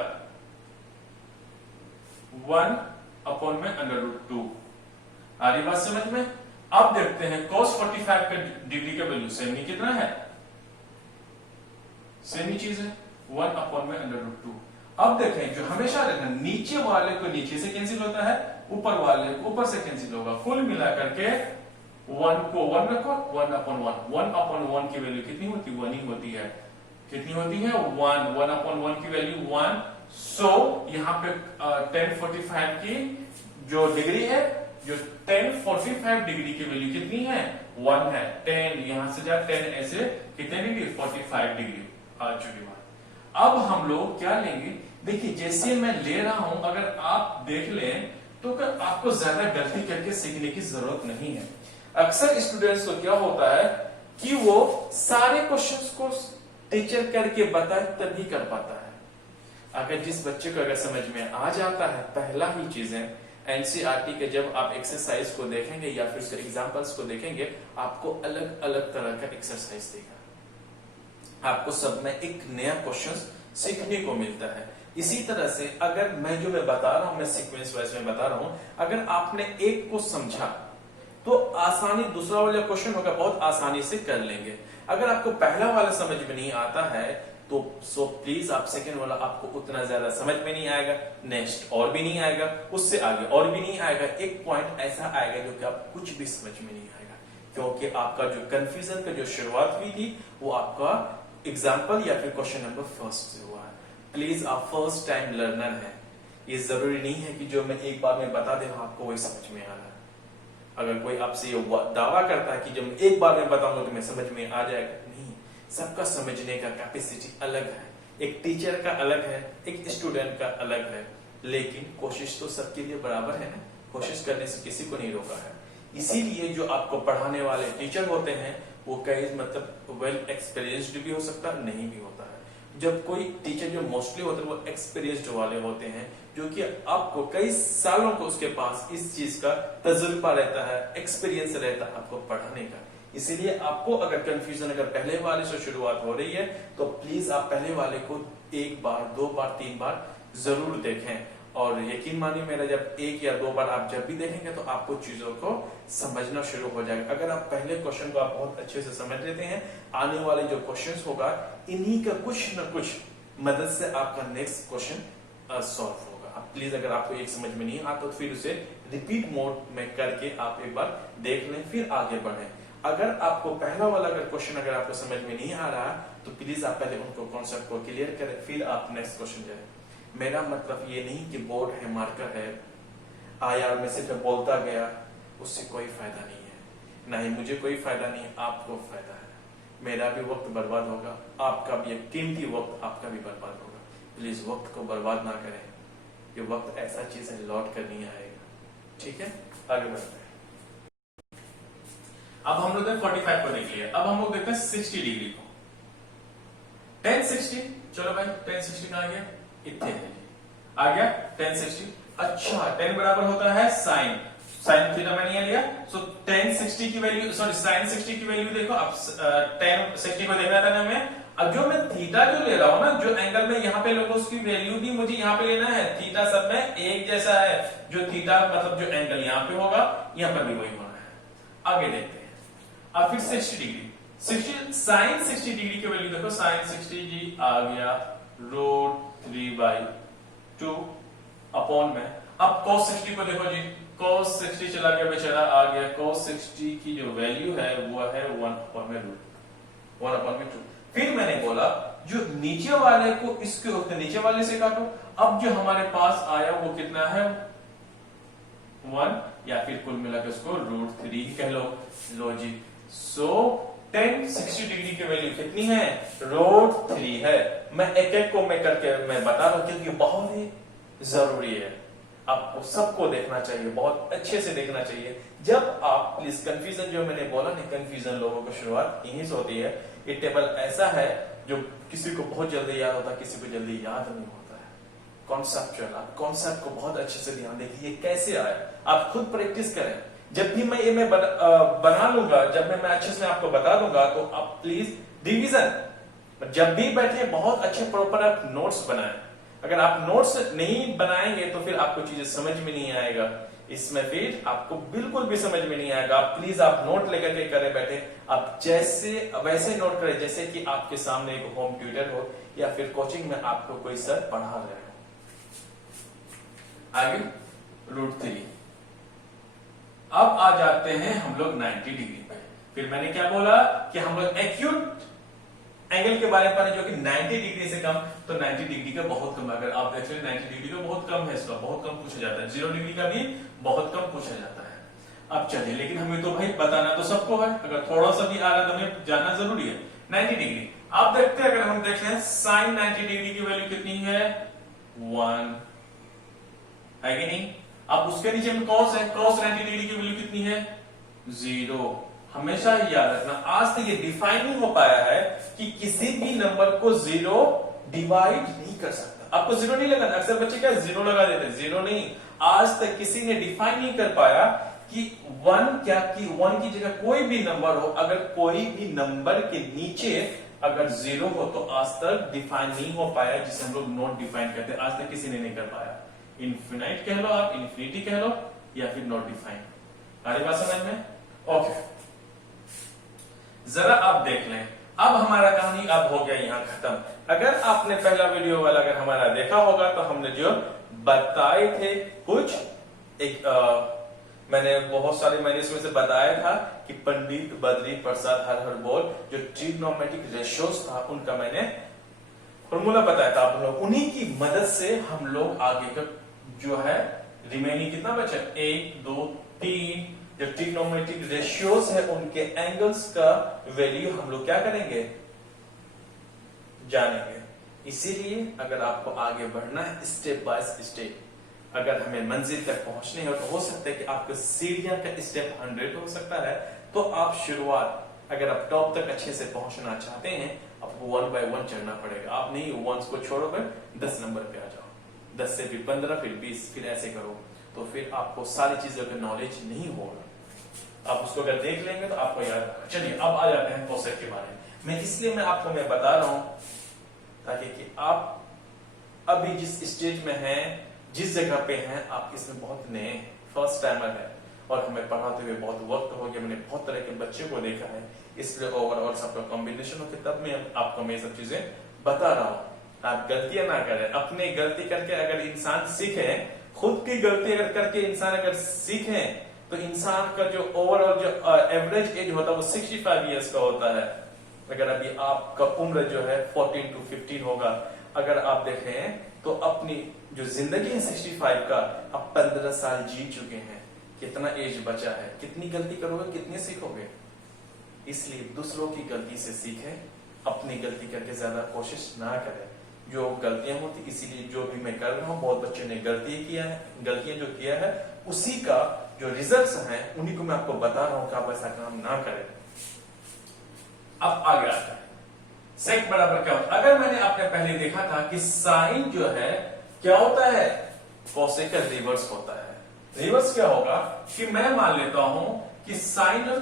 1/√2। आ रही बात समझ में? अब देखते हैं cos 45 का डिग्री का वैल्यू सेम ही कितना है? सेम ही चीज है 1/√2। अब देखें जो हमेशा रहना, नीचे वाले को नीचे से कैंसिल होता है, ऊपर वाले को ऊपर से कैंसिल होगा। कुल मिलाकर के 1 को 1 रखो, 1/1 1/1 की वैल्यू कितनी होती है, 1 ही होती है। कितनी होती है, 1 1/1 की वैल्यू 1। सो यहाँ पे 1045 की जो डिग्री है, जो 1045 डिग्री की वैल्यू कितनी है, 1 है। 10 यहां से जा 10 ऐसे कितने डिग्री, 45 डिग्री आ चुकी बात। अब हम लोग क्या लेंगे, देखिए जैसे मैं ले रहा हूं, अगर आप देख लें तो आपको ज्यादा गलती करके सीखने की जरूरत नहीं है। अक्सर स्टूडेंट्स को क्या होता है कि वो सारे क्वेश्चंस को टीचर करके बताए तभी कर पाता है। अगर जिस बच्चे को अगर समझ में आ जाता है पहला ही चीजें, एनसीईआरटी के जब आप एक्सरसाइज को देखेंगे या फिर उसके एग्जांपल्स को देखेंगे, आपको अलग अलग तरह का एक्सरसाइज देगा, आपको सब में एक नया क्वेश्चन सीखने को मिलता है। इसी तरह से अगर मैं बता रहा हूं, मैं सीक्वेंस वाइज में बता रहा हूं, अगर आपने एक को समझा तो आसानी दूसरा वाला क्वेश्चन होगा बहुत आसानी से कर लेंगे। अगर आपको पहला वाला समझ में नहीं आता है तो सो प्लीज आप सेकंड वाला आपको उतना ज्यादा समझ में नहीं आएगा, नेक्स्ट और भी नहीं आएगा, उससे आगे और भी नहीं आएगा। एक पॉइंट ऐसा आएगा जो कि आप कुछ भी समझ में नहीं आएगा, क्योंकि आपका जो कंफ्यूजन का जो शुरुआत हुई थी वो आपका एग्जाम्पल या फिर क्वेश्चन नंबर फर्स्ट से हुआ है। प्लीज आप फर्स्ट टाइम लर्नर है, ये जरूरी नहीं है कि जो मैं एक बार में बता दे आपको वही समझ में आ रहा है। अगर कोई आपसे ये दावा करता है कि जब मैं एक बार में बताऊंगा तो मैं समझ में आ जाएगा, नहीं, सबका समझने का कैपेसिटी अलग है। एक टीचर का अलग है, एक स्टूडेंट का अलग है, लेकिन कोशिश तो सबके लिए बराबर है ना, कोशिश करने से किसी को नहीं रोका है। इसीलिए जो आपको पढ़ाने वाले टीचर होते हैं वो कई मतलब वेल एक्सपीरियंस्ड भी हो सकता है, नहीं भी होता है। जब कोई टीचर जो मोस्टली होते हैं वो एक्सपीरियंस्ड वाले होते हैं, जो कि आपको कई सालों को उसके पास इस चीज का तजुर्बा रहता है, एक्सपीरियंस रहता है आपको पढ़ाने का। इसीलिए आपको अगर कंफ्यूजन अगर पहले वाले से शुरुआत हो रही है तो प्लीज आप पहले वाले को एक बार, दो बार, तीन बार जरूर देखें। और यकीन मानिए मेरा, जब एक या दो बार आप जब भी देखेंगे तो आपको चीजों को समझना शुरू हो जाएगा। अगर आप पहले क्वेश्चन को आप बहुत अच्छे से समझ लेते हैं, आने वाले जो क्वेश्चन होगा इन्हीं का कुछ न कुछ मदद से आपका नेक्स्ट क्वेश्चन सॉल्व होगा। आप प्लीज अगर आपको एक समझ में नहीं आता तो फिर उसे रिपीट मोड में करके आप एक बार देख लें, फिर आगे बढ़ें। अगर आपको पहला वाला अगर क्वेश्चन अगर आपको समझ में नहीं आ रहा तो प्लीज आप पहले उनको कॉन्सेप्ट को क्लियर करें, फिर आप नेक्स्ट क्वेश्चन जाए। मेरा मतलब ये नहीं कि बोर्ड है, मार्कर है, आया मैं सिर्फ बोलता गया, उससे कोई फायदा नहीं है। नहीं मुझे कोई फायदा नहीं है, आपको फायदा है। मेरा भी वक्त बर्बाद होगा, आपका भी एक कीमती वक्त आपका भी बर्बाद होगा। प्लीज वक्त को बर्बाद ना करें, ये वक्त ऐसा चीज है लौट कर नहीं आएगा। ठीक है, आगे बढ़ते हैं। अब हम लोग ने 45 को देख लिया, अब हम लोग देखते हैं 60 डिग्री को। 1060, चलो भाई 1060 कहां गया, इतने आ गया 1060। अच्छा 10 बराबर होता है साइन थीटा मैंने ये लिया। सो 1060 की वैल्यू, सॉरी साइन 60 की वैल्यू देखो। अब 1060 को देखना था ना हमें। अब जो मैं थीटा जो ले रहा हूं ना, जो एंगल में यहाँ पे लोगों उसकी वैल्यू भी मुझे यहाँ पे लेना है। थीटा सब में एक जैसा है, जो थीटा मतलब जो एंगल यहाँ पे होगा यहाँ पर भी वही होना है। आगे देखते हैं। अब फिर 60 डिग्री, 60 साइन 60 डिग्री की वैल्यू देखो। साइन 60 जी आ गया √3/2 अपॉन में। अब cos 60 को देखो जी, cos 60 चला गया बेचारा, आ गया cos 60 की जो वैल्यू है वो है 1/2। फिर मैंने बोला जो नीचे वाले को इसके होते नीचे वाले से काटो। अब जो हमारे पास आया वो कितना है 1, या फिर कुल मिलाकर उसको √3 कह लो जी। सो 1060 डिग्री की वैल्यू कितनी है, √3 है। मैं एक एक को मैं करके मैं बता रहा हूं क्योंकि बहुत ही जरूरी है, आपको सबको देखना चाहिए, बहुत अच्छे से देखना चाहिए। जब आप प्लीज कंफ्यूजन जो मैंने बोला नहीं, कंफ्यूजन लोगों को शुरुआत यहीं से होती है। ये टेबल ऐसा है जो किसी को बहुत जल्दी याद होता है, किसी को जल्दी याद नहीं होता है। कॉन्सेप्चुअल, आप कॉन्सेप्ट को बहुत अच्छे से ध्यान देखिए कैसे आया, आप खुद प्रैक्टिस करें। जब भी मैं ये बना लूंगा, जब मैं अच्छे से आपको बता दूंगा तो आप प्लीज रिवीजन जब भी बैठे बहुत अच्छे प्रॉपर आप नोट्स बनाएं। अगर आप नोट्स नहीं बनाएंगे तो फिर आपको चीजें समझ में नहीं आएगा, इसमें फिर आपको बिल्कुल भी समझ में नहीं आएगा। आप प्लीज आप नोट लेकर के करे बैठे, आप जैसे वैसे नोट करें जैसे कि आपके सामने एक होम ट्यूटर हो या फिर कोचिंग में आपको कोई सर पढ़ा रहे हो। आगे √3। अब आ जाते हैं हम लोग 90 डिग्री पे। फिर मैंने क्या बोला कि हम लोग एक्यूट एंगल के बारे में पढ़े जो कि 90 डिग्री से कम, तो 90 डिग्री का बहुत कम, अगर आप देख लें 90 डिग्री का बहुत कम है, इसका बहुत कम पूछा जाता है, 0 डिग्री का भी बहुत कम पूछा जाता है। अब चलिए, लेकिन हमें तो भाई बताना तो सबको है, अगर थोड़ा सा भी आ रहा है तो हमें जानना जरूरी है। 90 डिग्री आप देखते हैं, अगर हम देख लें साइन 90 डिग्री की वैल्यू कितनी है 1 है कि नहीं। अब उसके नीचे में कॉस है, कॉस 90 डिग्री की वैल्यू कितनी है 0। हमेशा याद रखना, आज तक ये डिफाइन नहीं हो पाया है कि किसी भी नंबर को 0 डिवाइड नहीं कर सकता। आपको 0 नहीं लगाना, अक्सर बच्चे क्या 0 लगा देते हैं, 0 नहीं, आज तक किसी ने डिफाइन नहीं कर पाया कि 1 क्या, कि 1 की जगह कोई भी नंबर हो, अगर कोई भी नंबर के नीचे अगर 0 हो तो आज तक डिफाइन नहीं हो पाया, जिसे हम लोग नॉट डिफाइन कहते हैं, आज तक किसी ने नहीं कर पाया। इनफिनाइट कह लो आप, इन्फिनिटी कह लो, या फिर नॉट डिफाइन। आगे बात समझ में? ओके, जरा आप देख लें, अब हमारा कहानी अब हो गया यहां खत्म। अगर आपने पहला वीडियो वाला अगर हमारा देखा होगा तो हमने जो बताए थे कुछ मैंने बहुत सारे मैंने इसमें से बताया था कि पंडित बद्री प्रसाद हर बोल जो ट्रिग्नोमेट्रिक रेशियोज था उनका मैंने फॉर्मूला बताया था आप लोग, उन्हीं की मदद से हम लोग आगे का जो है रिमेनिंग कितना बचा 1 2 3 जो ट्रिग्नोमेट्रिक रेशियोज है उनके एंगल्स का वैल्यू हम लोग क्या करेंगे जानेंगे। इसीलिए अगर आपको आगे बढ़ना है स्टेप बाय स्टेप, अगर हमें मंजिल तक पहुंचने है तो हो सकता है कि आपको सीढ़ियां का स्टेप 100 हो सकता है, तो आप शुरुआत अगर आप टॉप तक अच्छे से पहुंचना चाहते हैं आपको 1 बाय 1 चढ़ना पड़ेगा। आप नहीं 1 को छोड़ोगे 10 नंबर पे आ जाओ, 10 से फिर 15 फिर 20 फिर ऐसे करो, तो फिर आपको सारी चीजों का नॉलेज नहीं होगा। आप उसको अगर देख लेंगे तो आपको याद आएगा। चलिए अब आ जाते हैं कोसेक के बारे में। मैं इसलिए मैं आपको मैं बता रहा हूं ताकि कि आप अभी जिस स्टेज में हैं, जिस जगह पे हैं, आप इसमें बहुत नए फर्स्ट टाइमर है और हमें पढ़ाते हुए बहुत वक्त हो गया, मैंने बहुत तरह के बच्चे को देखा है, इसलिए ओवरऑल सबका कॉम्बिनेशन होकर तब मैं आपको मैं सब चीजें बता रहा हूं। आप गलतियां ना करें, अपनी गलती करके अगर इंसान सीखे, खुद की गलती अगर करके इंसान अगर सीखे तो इंसान का जो ओवरऑल जो एवरेज एज होता है वो 65 इयर्स का होता है। अगर अभी आपका उम्र जो है 14 to 15 होगा, अगर आप देखें तो अपनी जो जिंदगी है 65 का, आप 15 साल जी चुके हैं, कितना एज बचा है, कितनी गलती करोगे, कितने सीखोगे। इसलिए दूसरों की गलती से सीखें, अपनी गलती करके ज्यादा कोशिश ना करें। जो गलतियां होती, इसीलिए जो भी मैं कर रहा हूं, बहुत बच्चों ने गलतियां जो किया है उसी का जो रिजल्ट्स हैं उन्हीं को मैं आपको बता रहा हूं कि आप ऐसा काम ना करें। अब आगे आता है सेक बराबर क्या होता है। अगर मैंने आपने पहले देखा था कि साइन जो है क्या होता है, कोसेक का रिवर्स होता है। रिवर्स क्या होगा कि मैं मान लेता हूं कि साइन और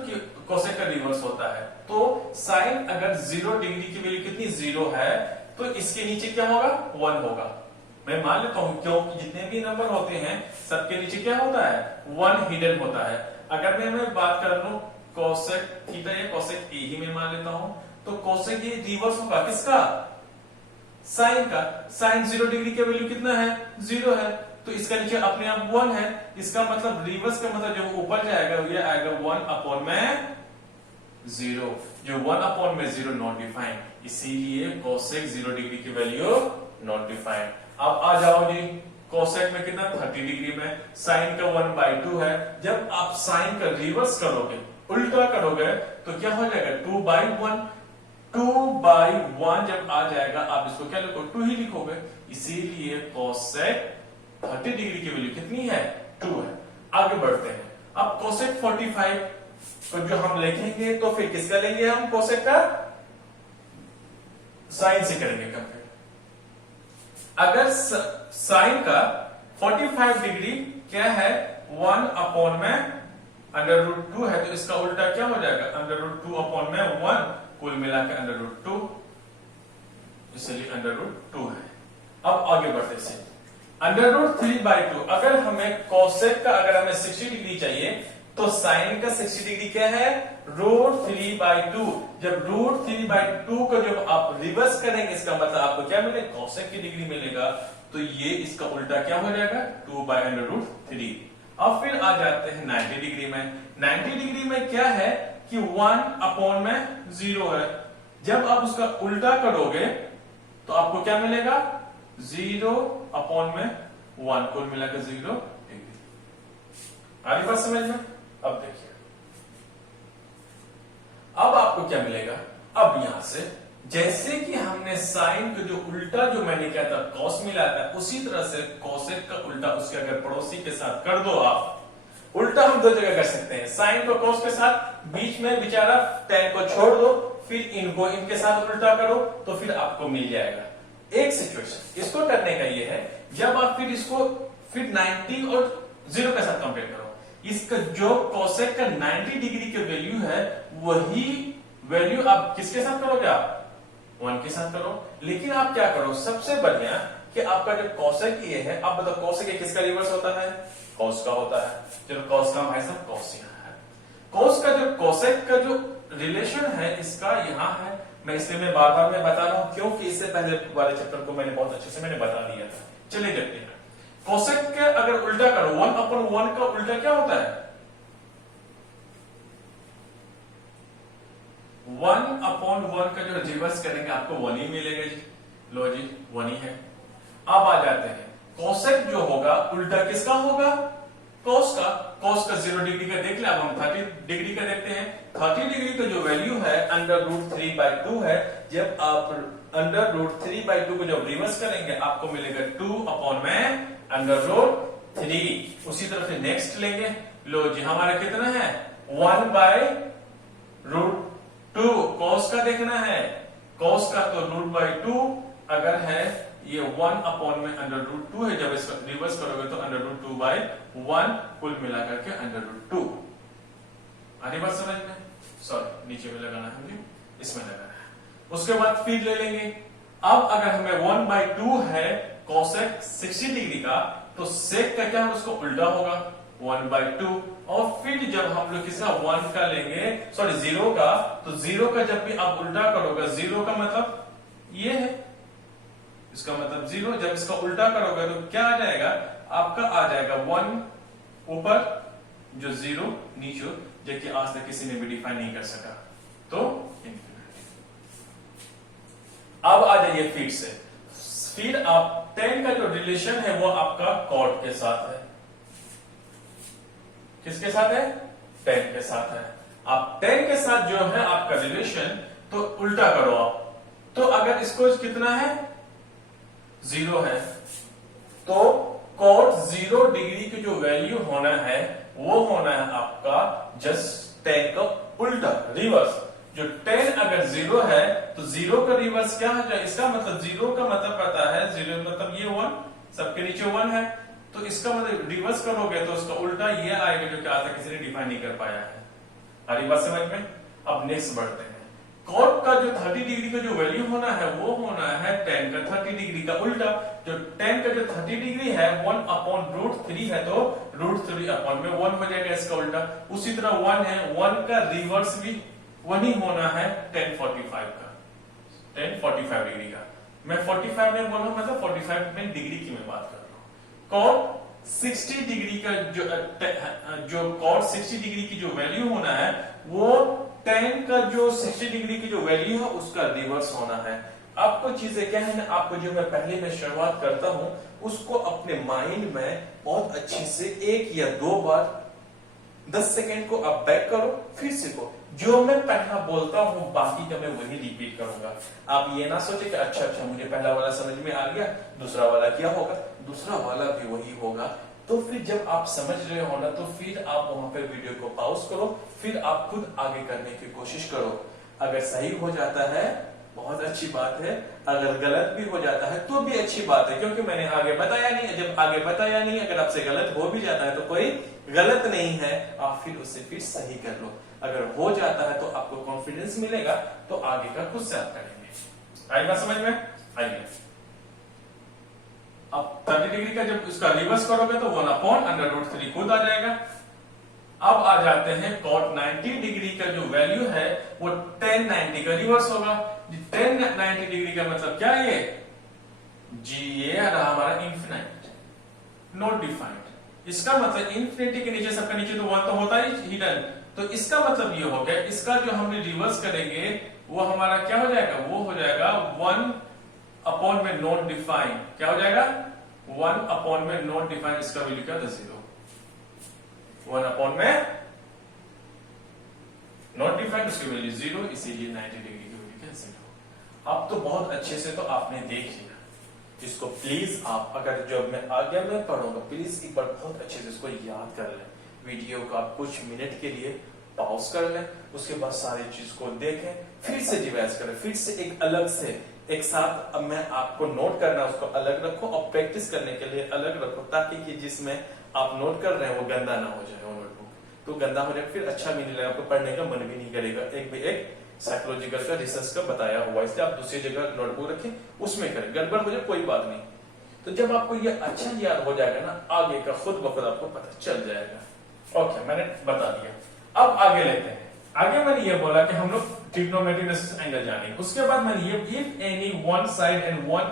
कोसेक का रिवर्स होता है, तो साइन अगर 0 डिग्री की वैल्यू कितनी 0 है तो इसके नीचे क्या होगा 1 होगा। मैं मान लेता हूं क्योंकि जितने भी नंबर होते हैं सबके नीचे क्या होता है 1 हिडन होता है। अगर मैं बात कर लूं कोसेक थीटा या कोसेक ए ही मैं मान लेता हूं, तो कोसेक ये रिवर्स होगा किसका, साइन का। साइन 0 डिग्री की वैल्यू कितना है 0 है, तो इसका नीचे अपने आप 1 है। इसका मतलब रिवर्स का मतलब जब ऊपर जाएगा ये आएगा 1/0, जो 1/0 नॉट डिफाइंड, इसीलिए कोसेक 0 डिग्री की वैल्यू नॉट डिफाइंड। अब आ जाओ जी कोसेक में कितना 30 डिग्री में, साइन का 1/2 है। जब आप साइन का रिवर्स करोगे, उल्टा करोगे, तो क्या हो जाएगा 2/1। 2/1 जब आ जाएगा आप इसको क्या लिखो 2 ही लिखोगे, इसीलिए कोसेक 30 डिग्री की वैल्यू कितनी है 2 है। आगे बढ़ते हैं, अब कोसेक 45 को जो हम लिखेंगे तो फिर किसका लेंगे हम कोसेक का, साइन से करेंगे कंपेयर। अगर साइन का 45 डिग्री क्या है 1/√2 है, तो इसका उल्टा क्या हो जाएगा √2/1, कुल मिलाकर √2, इसलिए √2 है। अब आगे बढ़ते से √3/2, अगर हमें कोसेक का अगर हमें 60 डिग्री चाहिए तो साइन का 60 डिग्री क्या है √3/2। जब √3/2 को जब आप रिवर्स करेंगे इसका मतलब आपको क्या मिलेगा कोसेक की डिग्री मिलेगा तो ये इसका उल्टा क्या हो जाएगा 2/√3। अब फिर आ जाते हैं 90 डिग्री में। 90 डिग्री में क्या है कि 1/0 है। जब आप उसका उल्टा करोगे तो आपको क्या मिलेगा 0/1 कुल मिलाकर 0 डिग्री। आ रही बात समझ में? अब देखिए अब आपको क्या मिलेगा। अब यहां से जैसे कि हमने साइन को जो उल्टा जो मैंने क्या था कॉस मिला था, उसी तरह से कोसेक का उल्टा उसके अगर पड़ोसी के साथ कर दो आप, उल्टा हम दो जगह कर सकते हैं। साइन को कॉस के साथ, बीच में बेचारा tan को छोड़ दो, फिर इनको इनके साथ उल्टा करो तो फिर आपको मिल जाएगा। एक सिचुएशन इसको करने का ये है, जब आप फिर इसको फिर 90 और 0 के साथ कंपेयर करो, इसका जो कोसेक का 90 डिग्री के वैल्यू है वही वैल्यू आप किसके साथ करोगे, आप 1 के साथ करो। लेकिन आप क्या करो, सबसे बढ़िया कि आपका जो कोसेक ये है, आप बताओ कोसेक ये किसका रिवर्स होता है, कॉस का होता है। चलो कॉस का भाई साहब कॉस यहाँ है। कॉस का जो कोसेक का जो रिलेशन है इसका यहाँ है। मैं इसलिए मैं बार बार मैं बता रहा हूं क्योंकि इससे पहले वाले चैप्टर को मैंने बहुत अच्छे से मैंने बता दिया था। चलिए देखते हैं कोसेक के अगर उल्टा करो 1/1 का उल्टा क्या होता है 1/1 का जो रिवर्स करेंगे आपको 1 ही मिलेगा जी। लो जी 1 ही है। अब आ जाते हैं कोसेक जो होगा उल्टा किसका होगा, कॉस का। कॉस का 0 डिग्री का देख लिया, अब हम 30 डिग्री का देखते हैं। 30 डिग्री का जो वैल्यू है √3/2 है। जब आप √3/2 को जब रिवर्स करेंगे आपको मिलेगा 2/√3। उसी तरह से नेक्स्ट लेंगे, लो जी हमारा कितना है 1/√2। कॉस का देखना है, कॉस का तो √2 अगर है ये 1/√2 है। जब इसका रिवर्स करोगे तो √2/1 कुल मिलाकर के √2। आनी बात समझ में? सॉरी नीचे में लगाना है मुझे, इसमें लगाना है। उसके बाद फिर ले लेंगे। अब अगर हमें 1/2 है कोसेक 60 डिग्री का, तो सेक का क्या है उसको उल्टा होगा 1/2। और फिर जब हम लोग किसका 1 का लेंगे, सॉरी 0 का, तो 0 का जब भी आप उल्टा करोगे, 0 का मतलब ये है, इसका मतलब 0। जब इसका उल्टा करोगे तो क्या आ जाएगा आपका, आ जाएगा 1 ऊपर जो 0 नीचे, जो कि आज तक किसी ने भी डिफाइन नहीं कर सका। तो अब आ जाइए फिर से, फिर आप tan का जो रिलेशन है वो आपका कॉट के साथ है। किसके साथ है, tan के साथ है। आप tan के साथ जो है आपका रिलेशन, तो उल्टा करो आप, तो अगर इसको कितना है 0 है, तो cot 0 डिग्री की जो वैल्यू होना है वो होना है आपका जस्ट tan का उल्टा रिवर्स। जो tan अगर 0 है तो 0 का रिवर्स क्या है, इसका मतलब 0 का मतलब पता है, 0 मतलब ये 1, सबके नीचे 1 है, तो इसका मतलब रिवर्स करोगे तो उसका उल्टा ये आएगा जो कि आज तक किसी ने डिफाइन नहीं कर पाया है। हमारी बात समझ में? अब नेक्स्ट बढ़ते हैं। कॉट का जो 30 डिग्री का जो वैल्यू होना है वो होना है tan का 30 डिग्री का उल्टा। जो tan का जो 30 डिग्री है 1/√3 है, तो √3/1 हो जाएगा इसका उल्टा। उसी तरह 1 है, 1 का रिवर्स भी वही होना है tan 45 का, tan 45 डिग्री का। मैं 45 में बोल रहा हूं, मतलब 45 में डिग्री की मैं बात कर रहा हूं। cot 60 डिग्री का जो cot 60 डिग्री की जो वैल्यू होना है वो tan का जो 60 डिग्री की जो वैल्यू है उसका रिवर्स होना है। आपको चीजें क्या है ना, आपको जो मैं पहले में शुरुआत करता हूं उसको अपने माइंड में बहुत अच्छी से 1 या 2 बार 10 सेकेंड को आप बैक करो, फिर सीखो। जो मैं पहला बोलता हूं बाकी का मैं वही रिपीट करूंगा। आप ये ना सोचे कि अच्छा मुझे पहला वाला समझ में आ गया, दूसरा वाला क्या होगा, दूसरा वाला भी वही होगा। तो फिर जब आप समझ रहे हो ना, तो फिर आप वहां पे वीडियो को पॉज करो, फिर आप खुद आगे करने की कोशिश करो। अगर सही हो जाता है बहुत अच्छी बात है, अगर गलत भी हो जाता है तो भी अच्छी बात है, क्योंकि मैंने आगे बताया नहीं। जब आगे बताया नहीं, अगर आपसे गलत हो भी जाता है तो कोई गलत नहीं है, आप फिर उससे फिर सही कर लो। अगर हो जाता है तो आपको कॉन्फिडेंस मिलेगा, तो आगे का खुद से आप करेंगे। आई बात समझ में? आइए अब 30 डिग्री का जब उसका रिवर्स करोगे तो 1/√3 खुद आ जाएगा। अब आ जाते हैं cot 90 डिग्री का जो वैल्यू है वो tan 90 का रिवर्स होगा। tan 90 डिग्री का मतलब क्या है, ये जी ये रहा हमारा इन्फिनाइट, नॉट डिफाइंड। इसका मतलब इन्फिनिटी के नीचे सबका नीचे तो वन तो होता ही हिडन, तो इसका मतलब ये हो गया, इसका जो हम रिवर्स करेंगे वो हमारा क्या हो जाएगा, वो हो जाएगा 1 अपॉन में नॉट डिफाइंड। क्या हो जाएगा 1 अपॉन में नॉट डिफाइंड, इसका वैल्यू क्या था 0। 1 अपॉन में नॉट डिफाइंड, उसकी वैल्यू 0, इसीलिए 90 डिग्री की वैल्यू क्या 0। अब तो बहुत अच्छे से तो आपने देख लिया इसको। प्लीज आप अगर जब मैं आगे मैं पढ़ूंगा प्लीज एक बार बहुत अच्छे से इसको याद कर लें। वीडियो को आप कुछ मिनट के लिए पॉज कर लें, उसके बाद सारी चीज को देखें, फिर से रिवाइज करें, फिर से एक अलग से एक साथ। अब मैं आपको नोट करना है उसको अलग रखो और प्रैक्टिस करने के लिए अलग रखो, ताकि कि जिसमें आप नोट कर रहे हैं वो गंदा ना हो जाए। वो नोटबुक तो गंदा हो जाए फिर अच्छा भी नहीं लगेगा, आपको पढ़ने का मन भी नहीं करेगा। एक साइकोलॉजिकल का रिसर्च का बताया हुआ, इसलिए आप दूसरी जगह नोटबुक रखें, उसमें करें, गड़बड़ हो जाए कोई बात नहीं। तो जब आपको ये अच्छा याद हो जाएगा ना, आगे का खुद ब खुद आपको पता चल जाएगा। ओके, मैंने बता दिया। अब आगे लेते हैं। आगे मैंने ये बोला कि हम लोग ट्रिग्नोमेट्रिक रेसिस एंगल जानेंगे। उसके बाद मैंने ये if any one side and one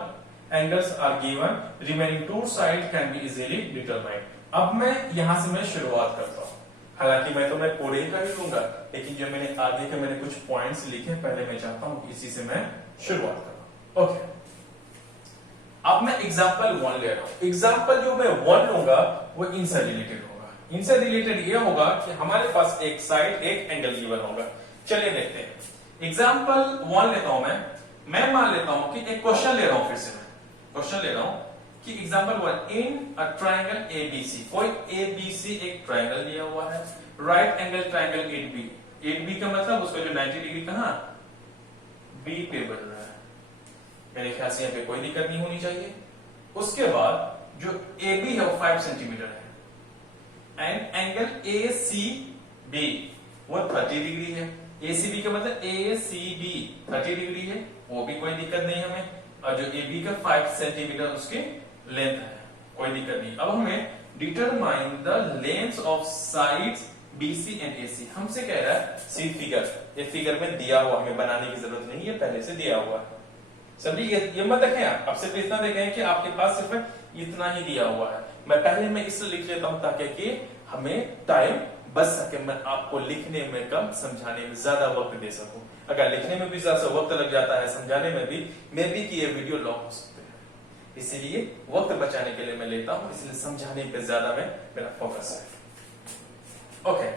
angles are given remaining two side can be easily determined. अब मैं यहां से मैं शुरुआत करता हूं, हालांकि मैं पूरे ही का ही लूंगा, लेकिन जो मैंने आगे के मैंने कुछ पॉइंट्स लिखे पहले मैं चाहता हूं इसी से मैं शुरुआत करूं। ओके, अब मैं एग्जांपल 1 ले रहा हूं। एग्जांपल जो मैं 1 लूंगा वो इनसे रिलेटेड होगा। इनसे रिलेटेड ये होगा कि हमारे पास एक साइड एक एंगल गिवन होगा। चलिए देखते हैं। एग्जांपल 1 लेता हूं मैं मान लेता हूं कि एक क्वेश्चन ले रहा हूं, फिर से मैं क्वेश्चन ले रहा हूं कि example 1 in a triangle ABC, कोई एबीसी एक ट्रायंगल लिया हुआ है, राइट एंगल ट्रायंगल 8बी। 8बी का मतलब उसका जो 90 डिग्री कहां बी पे बन रहा है, मेरे ख्याल से यहां पे कोई दिक्कत नहीं होनी चाहिए। उसके बाद जो AB है वो 5 सेंटीमीटर है, एंड एंगल ACB वो 30 डिग्री है। ACB का मतलब ACB 30 डिग्री है, वो भी कोई दिक्कत नहीं हमें। और जो AB का 5 सेंटीमीटर उसकी लेंथ है, कोई दिक्कत नहीं। अब हमें determine the length of sides BC and AC। हमसे कह रहा है सी फिगर, ये फिगर में दिया हुआ, हमें बनाने की जरूरत नहीं है, पहले से दिया हुआ है। समझी, ये मत देखें आप, अब सिर्फ इतना देखें कि आपके पास सिर्फ इतना ही दिया हुआ है। मैं पहले मैं इससे लिख लेता हूं ताकि कि हमें टाइम बच सके, मैं आपको लिखने में कम समझाने में ज्यादा वक्त दे सकूं। अगर लिखने में भी ज्यादा वक्त लग जाता है, समझाने में भी, मे बी कि ये वीडियो लॉन्ग हो सकते हैं, इसीलिए वक्त बचाने के लिए मैं लेता हूं, इसलिए समझाने पे ज्यादा में मेरा फोकस है। ओके,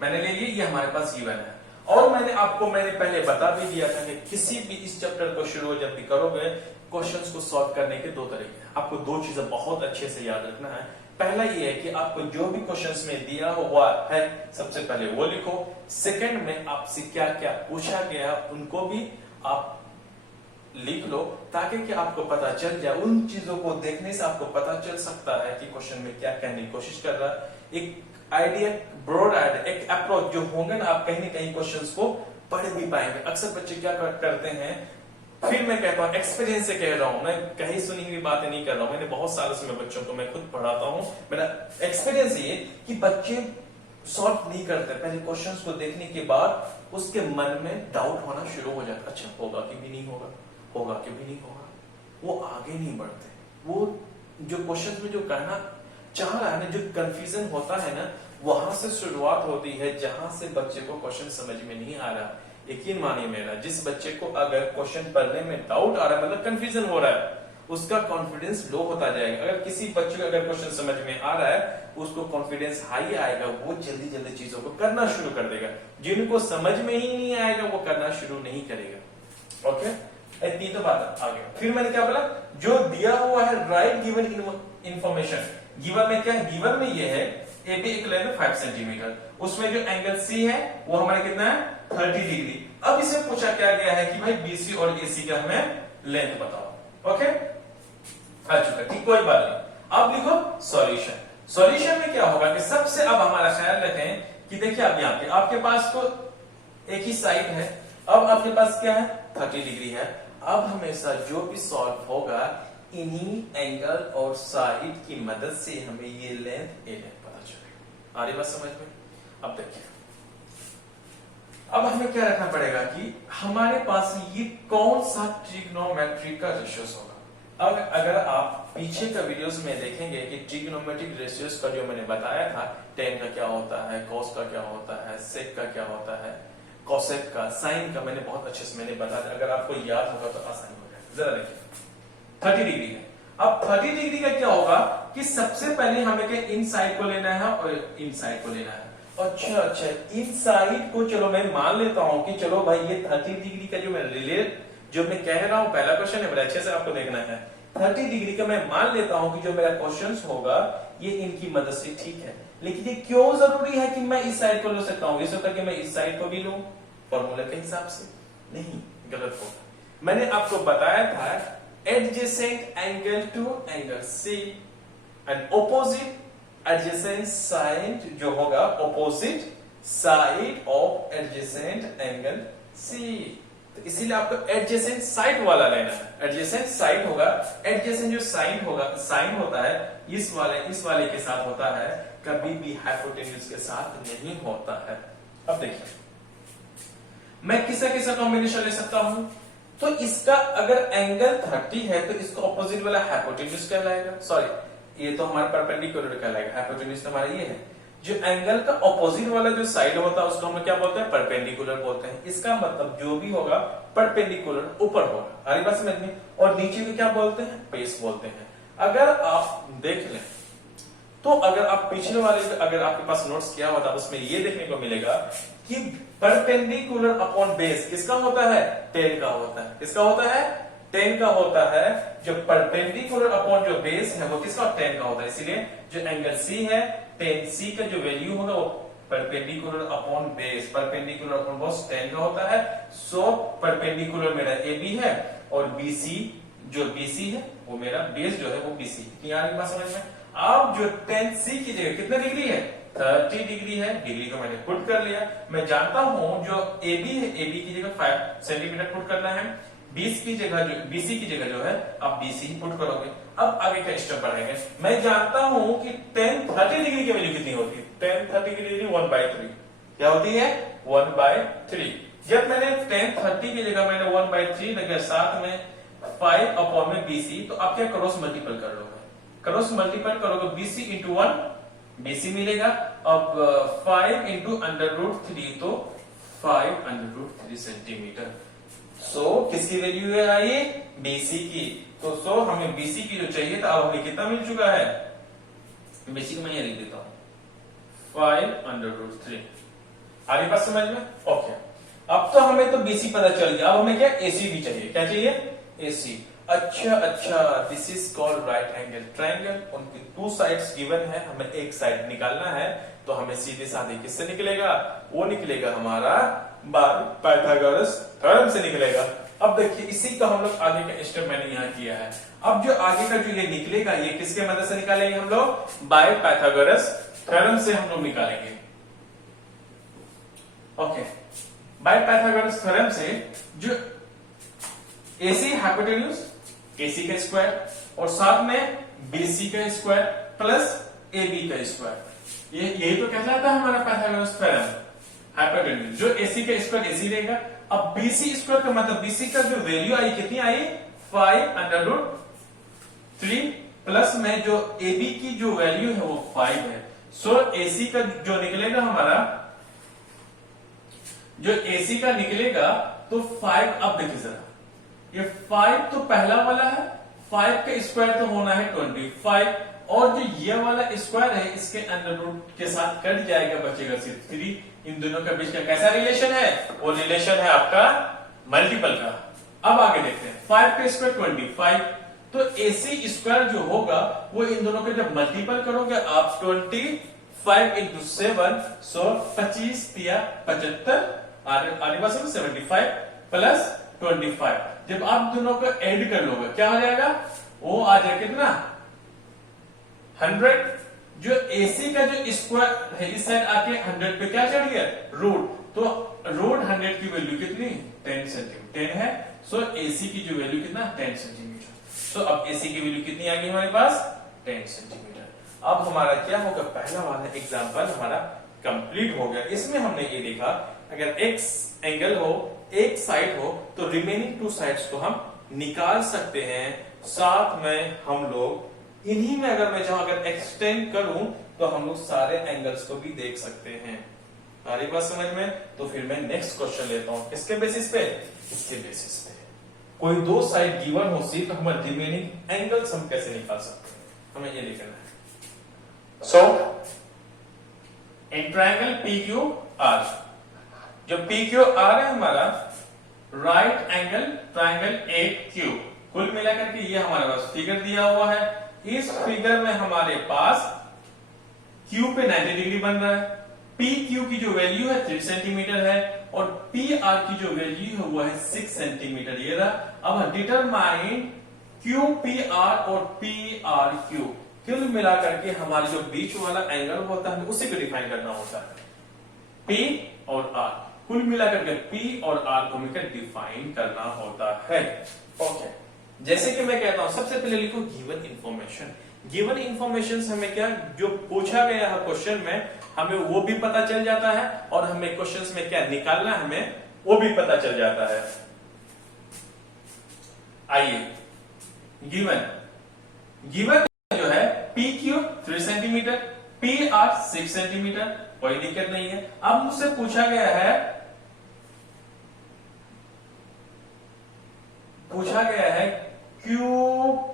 मैंने ले लिया, ये हमारे पास गिवन है। और मैंने पहले बता भी दिया था कि किसी भी इस चैप्टर को शुरू जब भी करोगे, क्वेश्चंस को सॉल्व करने के 2 तरीके हैं। आपको 2 चीजें बहुत अच्छे से याद रखना है। पहला ये है कि आपको जो भी क्वेश्चंस में दिया हुआ है सबसे पहले वो लिखो। सेकंड में आपसे क्या क्या पूछा गया उनको भी आप लिख लो, ताकि कि आपको पता चल जाए। उन चीजों को देखने से आपको पता चल सकता है कि क्वेश्चन में क्या कहने की कोशिश कर रहा है। एक आइडिया, ब्रॉड आइडिया, एक अप्रोच जो होंगे ना, आप कहीं ना कहीं क्वेश्चंस को पढ़ भी पाएंगे। अक्सर बच्चे क्या करते हैं, फिर मैं कहता हूं, एक्सपीरियंस से कह रहा हूं, मैं कहीं सुनी हुई बातें नहीं कर रहा हूं, मैंने बहुत सालों से मैं बच्चों को मैं खुद पढ़ाता हूं। मेरा एक्सपीरियंस ये कि बच्चे सॉल्व नहीं करते, पहले क्वेश्चंस को देखने के बाद उसके मन में डाउट होना शुरू हो जाता, अच्छा होगा कि भी नहीं होगा, होगा कि भी नहीं होगा, वो आगे नहीं बढ़ते। वो जो क्वेश्चन में जो कहना चाह रहा है ना, जो कंफ्यूजन होता है ना, वहां से शुरुआत होती है, जहां से बच्चे को क्वेश्चन समझ में नहीं आ रहा। यकीन मानिए मेरा, जिस बच्चे को अगर क्वेश्चन पढ़ने में डाउट आ रहा है, मतलब कंफ्यूजन हो रहा है, उसका कॉन्फिडेंस लो होता जाएगा। अगर किसी बच्चे को अगर क्वेश्चन समझ में आ रहा है, उसको कॉन्फिडेंस हाई आएगा, वो जल्दी जल्दी चीजों को करना शुरू कर देगा। जिनको समझ में ही नहीं आएगा वो करना शुरू नहीं करेगा। ओके, इतनी तो बात आ गया। फिर मैंने क्या बोला, जो दिया हुआ है राइट गिवन इंफॉर्मेशन, गिवन में क्या है, गिवन में ये है AB एक लेंथ 5 सेंटीमीटर, उसमें जो एंगल C है वो हमारे कितना है 30 डिग्री। अब इसे पूछा क्या गया है कि भाई BC और AC का हमें लेंथ बताओ। ओके, आ चुका, ठीक, कोई बात नहीं। अब लिखो सॉल्यूशन। सॉल्यूशन में क्या होगा कि सबसे अब हमारा ख्याल रखें कि देखिए अब यहाँ पे आपके पास तो एक ही साइड है, अब आपके पास क्या है 30 डिग्री है। अब हमेशा जो भी सॉल्व होगा इन्हीं एंगल और साइड की मदद से हमें ये लेंथ ए लेंथ पता चलेगा। आ रही बात समझ में? अब देखिए, अब हमें क्या रखना पड़ेगा कि हमारे पास ये कौन सा ट्रिग्नोमेट्री का रेशियोस होगा। अब अगर आप पीछे का वीडियोस में देखेंगे कि ट्रिग्नोमेट्रिक रेशियोज का जो मैंने बताया था, टेन का क्या होता है, कॉस का क्या होता है, सेक का क्या होता है, कोसेक का, साइन का, मैंने बहुत अच्छे से मैंने बता दिया। अगर आपको याद होगा तो आसानी हो जाएगा। जरा देखिए 30 डिग्री है। अब 30 डिग्री का क्या होगा कि सबसे पहले हमें क्या इन साइड को लेना है और इन साइड को लेना है। अच्छा, इन साइड को चलो मैं मान लेता हूं कि चलो भाई ये 30 डिग्री का जो मैं कह रहा हूं, पहला क्वेश्चन है, बड़ा अच्छे से आपको देखना है। 30 डिग्री का मैं मान लेता हूं कि जो मेरा क्वेश्चन होगा ये इनकी मदद से ठीक है, लेकिन ये क्यों जरूरी है कि मैं इस साइड को ले सकता हूं? इस होता कि मैं इस साइड को भी लूं फॉर्मूला के हिसाब से? नहीं, गलत होगा। मैंने आपको बताया था adjacent angle to angle C and opposite adjacent side जो होगा opposite side of adjacent angle C. तो इसीलिए आपको एडजेसेंट साइड वाला लेना है। एडजेसेंट साइड होगा, एडजेसेंट जो साइड होगा, साइन होता है इस वाले के साथ होता है, कभी भी हाइपोटेन्यूज के साथ नहीं होता है। अब देखिए मैं किसा कॉम्बिनेशन ले सकता हूं, तो इसका अगर एंगल 30 है तो इसका ऑपोजिट वाला हाइपोटेन्यूज कहलाएगा। सॉरी, ये तो हमारा परपेंडिकुलर कहलाएगा, हाइपोटेन्यूज तो हमारा ये है। जो एंगल का ऑपोजिट वाला जो साइड होता है उसको हम क्या बोलते हैं? परपेंडिकुलर बोलते हैं। इसका मतलब जो भी होगा परपेंडिकुलर ऊपर होगा। हमारी बात समझ में? और नीचे को क्या बोलते हैं? बेस बोलते हैं। अगर आप देख लें तो अगर आप पिछले वाले अगर आपके पास नोट्स किया हुआ था उसमें ये देखने को मिलेगा कि परपेंडिकुलर अपॉन बेस किसका होता है? 10 का होता है। किसका होता है? 10 का होता है। जो परपेंडिकुलर अपॉन जो बेस है वो किसका? 10 का होता है। इसीलिए जो एंगल सी है 10C का जो वैल्यू होगा वो perpendicular upon base, perpendicular upon base 10 का होता है। सो परपेंडिकुलर मेरा AB है और BC जो BC है वो मेरा बेस जो है वो BC। यहाँ की बात समझ में? अब जो 10C की जगह कितने डिग्री है? 30 डिग्री है। डिग्री को मैंने पुट कर लिया। मैं जानता हूं जो AB है, AB की जगह 5 सेंटीमीटर पुट करना है। BC की जगह जो है आप BC ही पुट करोगे। अब आगे का स्टेप बढ़ेंगे। मैं जानता हूं कि 10-30 डिग्री की वैल्यू कितनी होती है? 10-30 की डिग्री 1/3 क्या होती है? 1/3। जब मैंने 10-30 की जगह मैंने 1/3 लगा, साथ में 5 अपॉन में BC, तो आप क्या क्रॉस मल्टीपल कर लोगे? क्रॉस मल्टीपल करोगे BC इंटू 1 BC मिलेगा। अब 5 इंटू √3 तो 5√3 सेंटीमीटर। सो किसकी वैल्यू है आई? BC की। तो सो हमें BC की जो चाहिए था, अब हमें कितना मिल चुका है? BC को मैं ये लिख देता हूं 5√3। आ रही बात समझ में? ओके, अब तो हमें तो BC पता चल गया। अब हमें क्या? AC भी चाहिए। क्या चाहिए? AC। अच्छा, this is called right angle triangle. उनकी 2 साइड्स गिवन है, हमें एक साइड निकालना है, तो हमें सीधे साधे किससे निकलेगा? वो निकलेगा हमारा बाय पाइथागोरस थ्योरम से निकलेगा। अब देखिए इसी का हम लोग आगे का स्टेप मैंने यहाँ किया है। अब जो आगे का जो ये निकलेगा ये किसके मदद से निकालेंगे हम लोग? बाय पाइथागोरस थ्योरम से हम लोग निकालेंगे। ओके, बाय पाइथागोरस थ्योरम से जो AC हाइपोटेन्यूज, AC का स्क्वायर और साथ में BC का स्क्वायर प्लस AB का स्क्वायर, यही तो कहलाता है हमारा पाइथागोरस थ्योरम। हाइपोटेन्यूज जो AC का स्क्वायर AC रहेगा। अब BC स्क्वायर का मतलब BC का जो वैल्यू आई कितनी आई? 5√3 प्लस में जो AB की जो वैल्यू है वो 5 है। सो AC का जो निकलेगा हमारा, जो AC का निकलेगा तो 5। अब देखिए जरा, ये 5 तो पहला वाला है, 5 का स्क्वायर तो होना है 25, और जो ये वाला स्क्वायर है इसके अंडर रूट के साथ कट जाएगा, बचेगा सिर्फ 3। इन दोनों के बीच का कैसा रिलेशन है? वो रिलेशन है आपका मल्टीपल का। अब आगे देखते हैं, 5 का स्क्वायर 25, तो AC स्क्वायर जो होगा वो इन दोनों के जब मल्टीपल करोगे आप 25 इंटू 7, सो 25 या 75, आने पास 75 प्लस 25। जब आप दोनों को ऐड कर लोगे क्या हो जाएगा? वो आ जाएगा कितना? 100। जो AC का जो स्क्वायर है इस साइड आके 100 पे क्या चढ़ गया? रूट। तो रूट 100 की वैल्यू कितनी? 10 सेंटीमीटर 10 है। सो AC की जो वैल्यू कितना? 10 सेंटीमीटर। सो अब AC की वैल्यू कितनी आ गई हमारे पास? 10 सेंटीमीटर। अब हमारा क्या होगा? पहला वाला एग्जाम्पल हमारा कंप्लीट हो गया। इसमें हमने ये देखा अगर एक एंगल हो, एक साइड हो, तो रिमेनिंग 2 साइड्स को हम निकाल सकते हैं साथ में हम लोग इन्हीं में अगर मैं चाहूं अगर एक्सटेंड करूं तो हम लोग सारे एंगल्स को भी देख सकते हैं। सारी बात समझ में? तो फिर मैं नेक्स्ट क्वेश्चन लेता हूं, किसके बेसिस पे? इसके बेसिस पे। कोई दो साइड गिवन हो सी तो हमारे रिमेनिंग एंगल्स हम कैसे निकाल सकते हैं, हमें ये लिखना है। सो इन ट्रायंगल PQR, जो PQR है हमारा राइट एंगल ट्रायंगल 8Q, कुल मिलाकर के ये हमारे पास फिगर दिया हुआ है। इस फिगर में हमारे पास Q पे 90 डिग्री बन रहा है, PQ की जो वैल्यू है 3 सेंटीमीटर है और PR की जो वैल्यू है वो है 6 सेंटीमीटर। ये रहा। अब डिटरमाइन QPR और PRQ, कुल मिलाकर के हमारे जो बीच वाला एंगल होता है उसी को डिफाइन करना होता है। P और R, कुल मिलाकर के P और R को मिलकर डिफाइन करना होता है। ओके, जैसे कि मैं कहता हूं सबसे पहले लिखो गिवन इंफॉर्मेशन। गिवन इंफॉर्मेशन से हमें क्या जो पूछा गया है क्वेश्चन में हमें वो भी पता चल जाता है और हमें क्वेश्चन में क्या निकालना है हमें वो भी पता चल जाता है। आइए, गिवन जो है PQ 3 सेंटीमीटर, PR 6 सेंटीमीटर, कोई दिक्कत नहीं है। अब मुझसे पूछा गया है QPR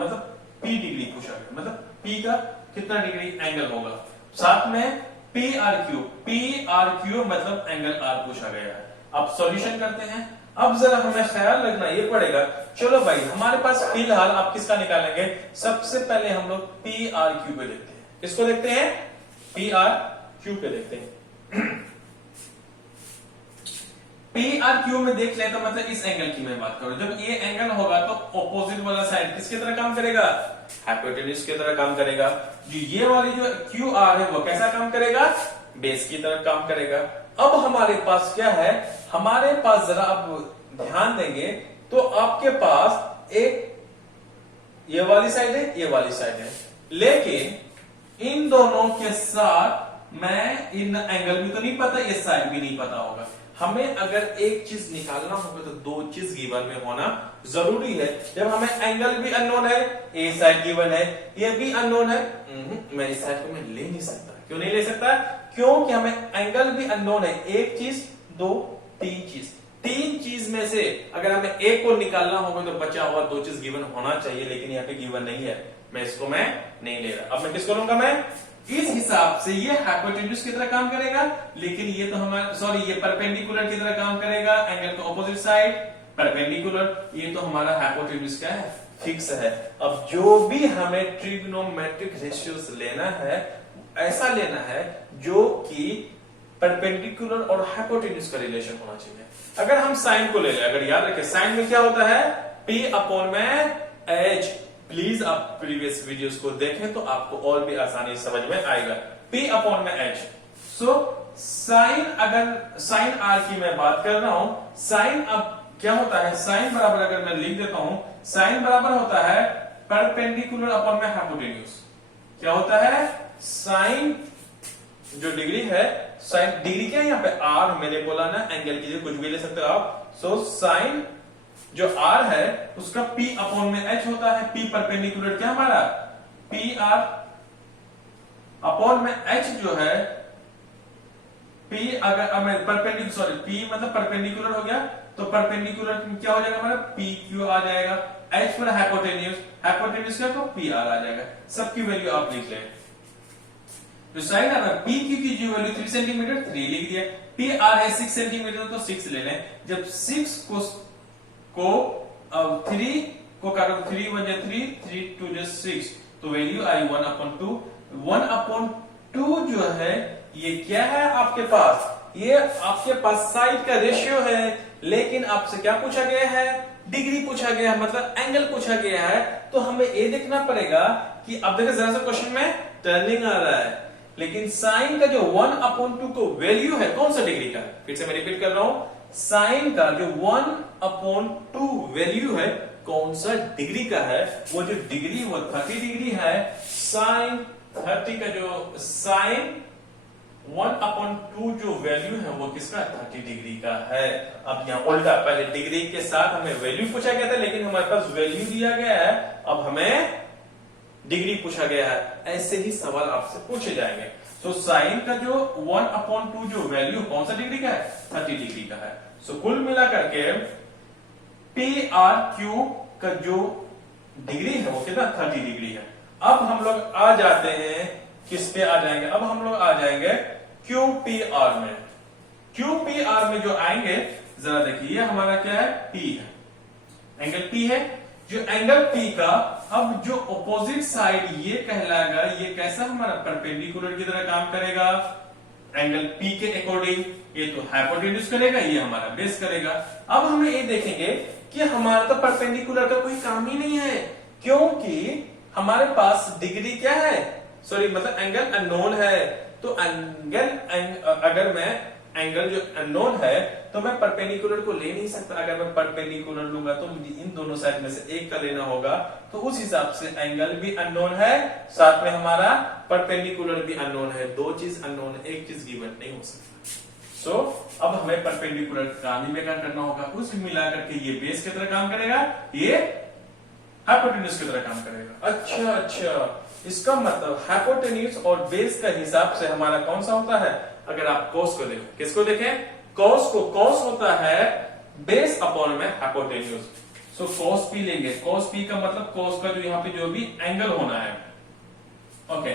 मतलब P डिग्री पूछा गया, मतलब P का कितना डिग्री एंगल होगा। साथ में PRQ मतलब एंगल R पूछा गया है। अब सॉल्यूशन करते हैं। अब जरा हमें ख्याल रखना ये पड़ेगा, चलो भाई हमारे पास फिलहाल आप किसका निकालेंगे, सबसे पहले हम लोग PRQ पे देखते हैं। किसको देखते हैं? PRQ पे देखते हैं। PRQ में देख लें तो मतलब इस एंगल की मैं बात करूं, जब ये एंगल होगा तो ऑपोजिट वाला साइड किसकी तरह काम करेगा? हाइपोटेन्यूज की तरह काम करेगा। जो ये वाली जो QR है वो कैसा काम करेगा? बेस की तरह काम करेगा। अब हमारे पास क्या है, हमारे पास जरा आप ध्यान देंगे तो आपके पास एक ये वाली साइड है, ये वाली साइड है, लेकिन इन दोनों के साथ मैं इन एंगल भी तो नहीं पता, ये साइड भी नहीं पता होगा। हमें अगर एक चीज निकालना होगा तो दो चीज गिवन में होना जरूरी है। जब हमें एंगल भी अननोन है, ए साइड गिवन है, ये भी अननोन है, मैं इस साइड को मैं ले नहीं सकता। क्यों नहीं ले सकता? क्योंकि हमें एंगल भी अननोन है। एक चीज, दो, तीन चीज, तीन चीज में से अगर हमें एक को निकालना होगा तो बचा हुआ दो चीज गिवन होना चाहिए, लेकिन यहाँ पे गिवन नहीं है, मैं इसको मैं नहीं ले रहा। अब मैं किसको लूंगा? मैं इस हिसाब से ये हाइपोटेन्यूज की तरह काम करेगा, लेकिन ये तो हमारा ये परपेंडिकुलर की तरह काम करेगा, एंगल का ऑपोजिट साइड परपेंडिकुलर, ये तो हमारा हाइपोटेन्यूज क्या है? फिक्स है। अब जो भी हमें ट्रिग्नोमेट्रिक रेशियोज लेना है ऐसा लेना है जो कि परपेंडिकुलर और हाइपोटेन्यूज का रिलेशन होना चाहिए। अगर हम साइन को ले लें, अगर याद रखें साइन में क्या होता है? P अपॉन में H। प्लीज आप प्रीवियस वीडियोस को देखें तो आपको और भी आसानी समझ में आएगा। P अपॉन में H। सो साइन, अगर साइन R की मैं बात कर रहा हूं, साइन अब क्या होता है? साइन बराबर अगर मैं लिख देता हूं, साइन बराबर होता है परपेंडिकुलर अपॉन में हाइपोटेन्यूज। क्या होता है? साइन जो डिग्री है, साइन डिग्री क्या है यहाँ पे? R मैंने बोला ना, एंगल की कुछ भी ले सकते हो आप। सो साइन जो R है उसका P अपॉन में H होता है। P परपेंडिकुलर क्या हमारा? PR अपॉन में H जो है P, अगर मैं परपेंडिकुलर P मतलब परपेंडिकुलर हो गया तो परपेंडिकुलर क्या हो जाएगा हमारा? PQ आ जाएगा। H पर हाइपोटेन्यूज, हाइपोटेन्यूज क्या तो PR आ जाएगा। सबकी वैल्यू आप लिख लें। जो साइन है PQ की जो वैल्यू 3 सेंटीमीटर 3 लिख दिया, PR है 6 सेंटीमीटर तो 6 ले लें। जब 6 को 3 को काटो, 3 1 जा 3, 3 2 जा 6, तो वैल्यू आई 1/2। 1/2 जो है ये क्या है आपके पास? ये आपके पास साइड का रेशियो है, लेकिन आपसे क्या पूछा गया है? डिग्री पूछा गया है, मतलब एंगल पूछा गया है। तो हमें ये देखना पड़ेगा कि अब देखिए जरा सा क्वेश्चन में टर्निंग आ रहा है, लेकिन साइन का जो 1/2 को वैल्यू है कौन सा डिग्री का? फिर से मैं रिपीट कर रहा हूं, साइन का जो 1/2 वैल्यू है कौन सा डिग्री का है? वो जो डिग्री वो 30 डिग्री है। साइन 30 का जो साइन 1/2 जो वैल्यू है वो किसका 30 डिग्री का है। अब यहाँ उल्टा, पहले डिग्री के साथ हमें वैल्यू पूछा गया था, लेकिन हमारे पास वैल्यू दिया गया है, अब हमें डिग्री पूछा गया है। ऐसे ही सवाल आपसे पूछे जाएंगे। तो साइन का जो 1/2 जो वैल्यू कौन सा डिग्री का है 30 डिग्री का है। सो कुल मिलाकर के PRQ का जो डिग्री है वो कितना 30 डिग्री है। अब हम लोग आ जाते हैं, किस पे आ जाएंगे, अब हम लोग आ जाएंगे QPR में। QPR में जो आएंगे, जरा देखिए, ये हमारा क्या है P है, एंगल P है। जो एंगल P का अब जो ऑपोजिट साइड ये कहलाएगा, ये कैसा हमारा परपेंडिकुलर की तरह काम करेगा एंगल P के अकॉर्डिंग। ये तो हाइपोटेन्यूज करेगा, ये हमारा बेस करेगा। अब हमें ये देखेंगे कि हमारा तो परपेंडिकुलर का कोई काम ही नहीं है, क्योंकि हमारे पास डिग्री क्या है, सॉरी मतलब एंगल अननोन है। तो अगर मैं एंगल जो अननोन है तो मैं परपेंडिकुलर को ले नहीं सकता। अगर मैं परपेंडिकुलर लूंगा तो मुझे इन दोनों साइड में से एक का लेना होगा। तो उस हिसाब से एंगल भी अननोन है, साथ में हमारा परपेंडिकुलर भी अननोन है। दो चीज अननोन है, एक चीज गिवन नहीं हो सकता। सो अब हमें परपेंडिकुलर काम ही बेकार करना होगा। कुछ मिलाकर के ये बेस की तरह काम करेगा, ये हाइपोटेन्यूज की तरह काम करेगा। अच्छा, इसका मतलब हाइपोटेन्यूज और बेस का हिसाब से हमारा कौन सा होता है। अगर आप कोस को देखें, किसको देखें, कोस को, कोस होता है बेस अपॉन में हाइपोटेन्यूज। सो कोस पी लेंगे। कोस पी का मतलब कोस का जो यहाँ पे जो भी एंगल होना है, ओके,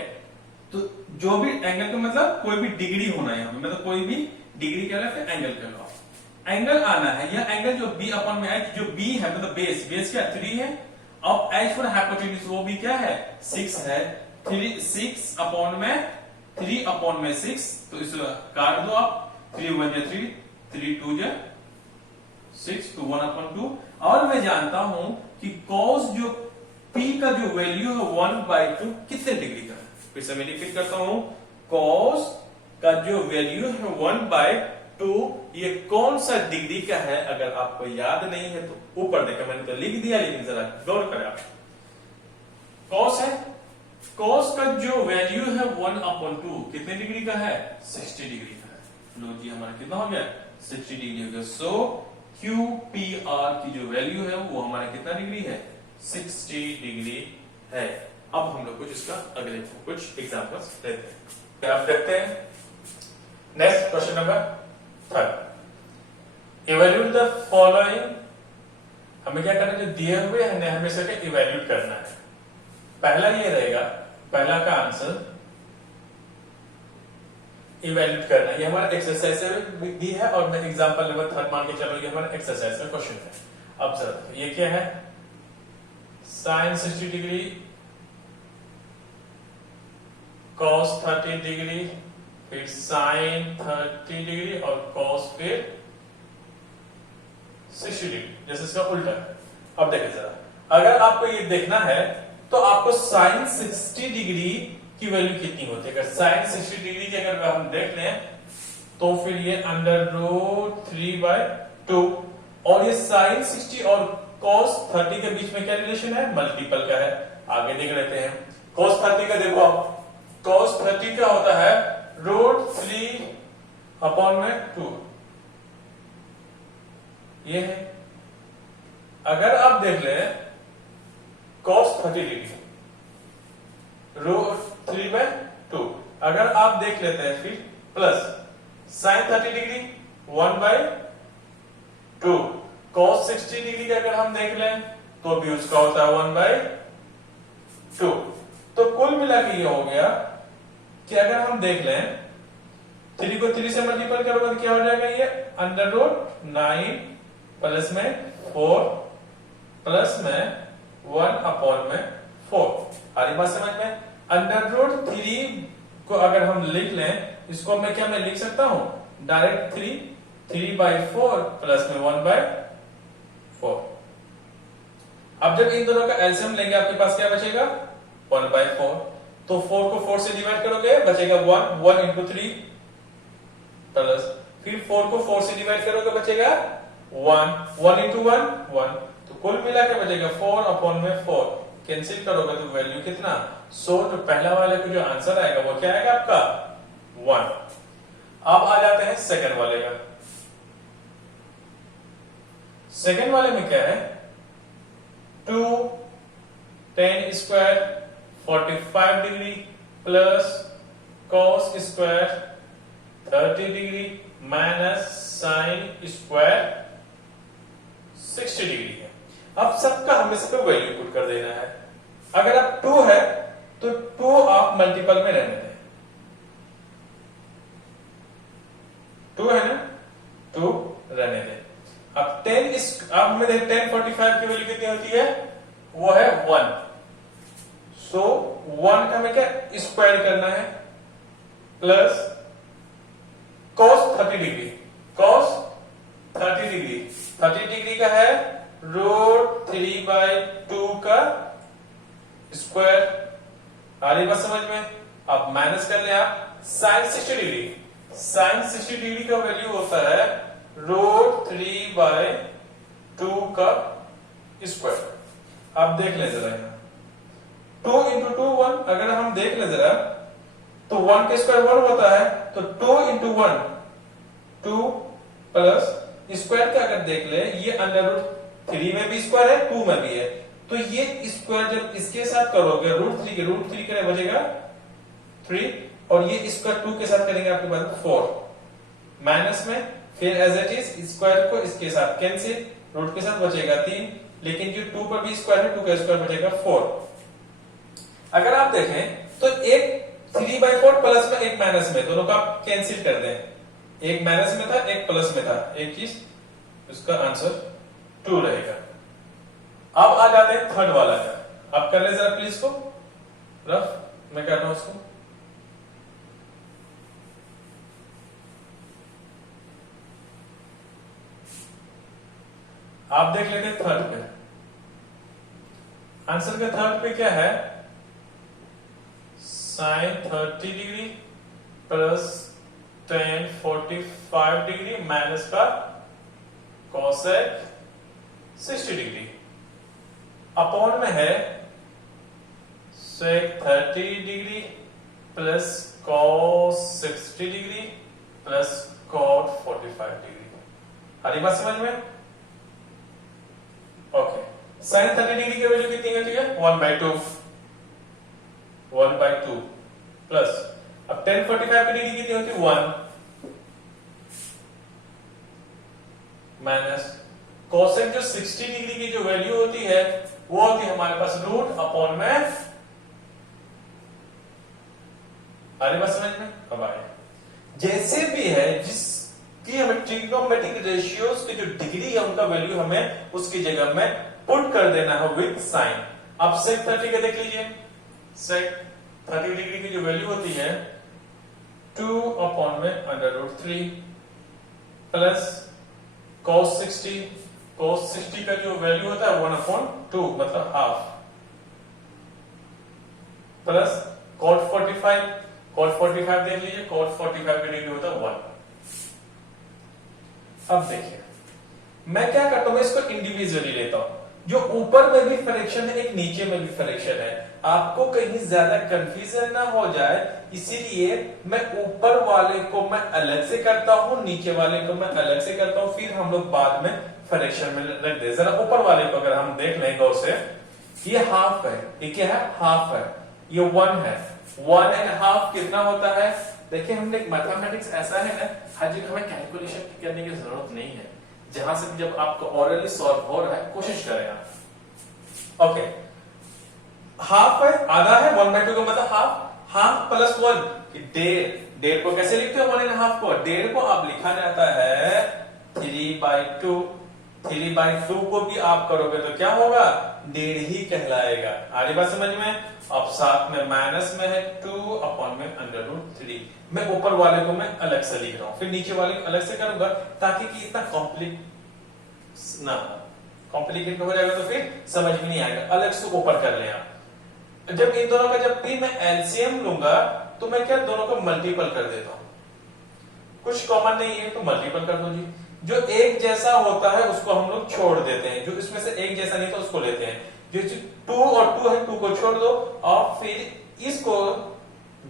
तो जो भी एंगल का मतलब कोई भी डिग्री होना है यहाँ पे, मतलब कोई भी डिग्री कहलाता है, एंगल कहलाओ। एंगल आना है, यह एंगल जो बी अपॉन में एच, जो बी है मतलब बेस, बेस क्या 3 है। अब एच फॉर हाइपोटेन्यूज वो भी क्या है 6 है। 6 अपॉन में 3 अपॉन में 6, तो इसे काट दो आप, 3 1 जा 3, 3 2 जा 6, तो 1/2। और मैं जानता हूं कि cos जो P का जो वैल्यू है 1/2 कितने डिग्री का है। फिर से मैं रिपीट करता हूं, cos का जो वैल्यू है 1/2 ये कौन सा डिग्री का है। अगर आपको याद नहीं है तो ऊपर देखा, मैंने तो लिख दिया, लेकिन जरा गौर करें आप। cos है, cos का जो वैल्यू है 1/2 कितने डिग्री का है 60 डिग्री का है। लो जी, हमारा कितना हो गया 60 डिग्री हो गया। सो QPR की जो वैल्यू है वो हमारा कितना डिग्री है 60 डिग्री है। अब हम लोग कुछ इसका अगले कुछ एग्जांपल्स लेते हैं। आप देखते हैं next question number 3, evaluate the following. हमें क्या करना है, जो दिए हुए हैं हमें से इवैल्यूएट करना है। पहला ये रहेगा, पहला का आंसर इवैल्यूएट करना, ये हमारा एक्सरसाइज भी है, और मैं एग्जांपल नंबर 3 मान के चलो ये हमारा एक्सरसाइज का क्वेश्चन है। अब जरा ये क्या है, साइन 60 डिग्री, कॉस 30 डिग्री, फिर साइन 30 डिग्री और कॉस फिर 60 डिग्री, जैसे इसका उल्टा है। अब देखिए जरा, अगर आपको ये देखना है तो आपको साइन 60 डिग्री की वैल्यू कितनी होती है। अगर साइन 60 डिग्री की अगर हम देख लें तो फिर ये √3/2, और ये साइन 60 और कॉस 30 के बीच में क्या रिलेशन है, मल्टीपल का है। आगे देख लेते हैं, कॉस 30 का देखो आप, कॉस 30 का होता है √3/2, ये है। अगर आप देख लें cos 30 डिग्री √3/2, अगर आप देख लेते हैं फिर plus sign 30 degree 1/2, cos 60 degree का अगर हम देख लें तो भी उसका होता है 1/2। तो कुल मिला के ये हो गया कि अगर हम देख लें 3 को 3 से मल्टीपल करोगे तो क्या हो जाएगा, ये √9 प्लस में 4 प्लस में 1/4। आ रही बात समझ में। √3 को अगर हम लिख लें, इसको मैं क्या मैं लिख सकता हूं डायरेक्ट 3/4 प्लस में 1/4। अब जब इन दोनों का एलसीएम लेंगे आपके पास क्या बचेगा 1/4। तो 4 को 4 से डिवाइड करोगे बचेगा 1 into 3 प्लस फिर 4 को 4 से डिवाइड करोगे बचेगा 1 into 1। तो कुल मिला के बचेगा 4/4। कैंसिल करोगे तो वैल्यू कितना 100। तो पहला वाले को जो आंसर आएगा वो क्या आएगा आपका 1। अब आ जाते हैं सेकंड वाले का। सेकंड वाले में क्या है, 2 tan square 45 degree plus cos square 30 degree minus sine square 60 degree है। अब सबका हमें सबका वैल्यू पुट कर देना है। अगर अब 2 है तो 2 आप मल्टीपल में रहने दें। 2 है ना, 2 रहने दें। अब 10 अब हमें देख 10 45 की वैल्यू कितनी होती है, वो है 1। सो 1 का हमें क्या स्क्वायर करना है plus cos 30 degree, cos 30 degree 30 degree का है √3/2 का स्क्वायर। आ रही बात समझ में। अब माइनस कर ले आप sin 60 डिग्री, sin 60 डिग्री का वैल्यू होता है √3/2 का स्क्वायर। आप देख ले जरा, 2 into 2 1। अगर हम देख ले जरा तो 1 के स्क्वायर 1 होता है, तो 2 into 1 2 प्लस स्क्वायर का अगर देख ले, ये √3 में भी स्क्वायर है, 2 में भी है, तो ये स्क्वायर जब इसके साथ करोगे √3 के √3 का बचेगा 3, और ये स्क्वायर 2 के साथ करेंगे आपके पास 4 माइनस में, फिर एज इट इज स्क्वायर को इसके साथ कैंसिल, रूट के साथ बचेगा 3, लेकिन जो 2 पर भी स्क्वायर है 2 का स्क्वायर बचेगा 4। अगर आप देखें तो एक 3/4 प्लस में एक माइनस में, दोनों का आप कैंसिल कर दें, एक माइनस में था एक प्लस में था, एक चीज, उसका आंसर 2 रहेगा। अब आ जाते हैं थर्ड वाला का। अब कर ले जरा प्लीज को रफ, मैं कर रहा हूं उसको। आप देख लेते हैं थर्ड पे, आंसर का थर्ड पे क्या है, sin 30 degree plus tan 45 degree minus का cosec 60 डिग्री अपॉन में है sec 30 degree plus cos 60 degree plus cot 45 degree. हरी बात समझ में। ओके, sin 30 डिग्री की वैल्यू कितनी होती है, 1/2 प्लस, अब tan 45 की डिग्री कितनी होती है, 1 माइनस cosec जो 60 डिग्री की जो वैल्यू होती है वो होती है हमारे पास रूट अपॉन में, अरे बस समझ में। अब आए जैसे भी है जिसकी हमें ट्रिग्नोमेट्रिक रेशियोज की जो डिग्री है उनका वैल्यू हमें उसकी जगह में पुट कर देना है विद साइन। अब sec 30 का देख लीजिए, sec 30 डिग्री की जो वैल्यू होती है 2 अपॉन में √3 प्लस cos 60 का जो वैल्यू होता है 1/2 मतलब हाफ, प्लस cot 45 देख लीजिए, cot 45 की डिग्री होता है 1। अब देखिए मैं क्या करता हूं, इसको इंडिविजुअली लेता हूं, जो ऊपर में भी फ्रैक्शन है एक नीचे में भी फ्रैक्शन है, आपको कहीं ज्यादा कंफ्यूजन ना हो जाए इसीलिए मैं ऊपर वाले को मैं अलग से करता हूं, नीचे वाले को मैं अलग से करता हूं, फिर हम लोग बाद में फ्रैक्शन में रख दे। जरा ऊपर वाले को अगर हम देख लें गौर से, ये हाफ है, ये क्या है, हाफ है, ये 1 है, 1.5 कितना होता है। देखिए हमने मैथमेटिक्स ऐसा है ना, हर जगह हमें कैलकुलेशन करने की जरूरत नहीं है, जहां से जब आपको ऑरली सॉल्व हो रहा है कोशिश करें आप। ओके, हाफ है, आधा है, 1/2 का मतलब हाफ प्लस 1, डेढ़ को कैसे लिखते हो 1.5 को, डेढ़ को आप लिखा जाता है 3/2 को भी आप करोगे तो क्या होगा, डेढ़ ही कहलाएगा। आगे बात समझ में। अब साथ में माइनस में है 2 अपॉन में √3। मैं ऊपर वाले को मैं अलग से लिख रहा हूं, फिर नीचे वाले को अलग से करूंगा ताकि कि इतना कॉम्प्लिकेटेड हो जाएगा तो फिर समझ में नहीं आएगा, अलग से ऊपर कर ले आप। जब इन दोनों का जब भी मैं एलसीएम लूंगा तो मैं क्या दोनों को मल्टीपल कर देता हूं, कुछ कॉमन नहीं है तो मल्टीपल कर दो जी। जो एक जैसा होता है उसको हम लोग छोड़ देते हैं, जो इसमें से एक जैसा नहीं तो उसको लेते हैं। जो 2 और 2 है 2 को छोड़ दो और फिर इसको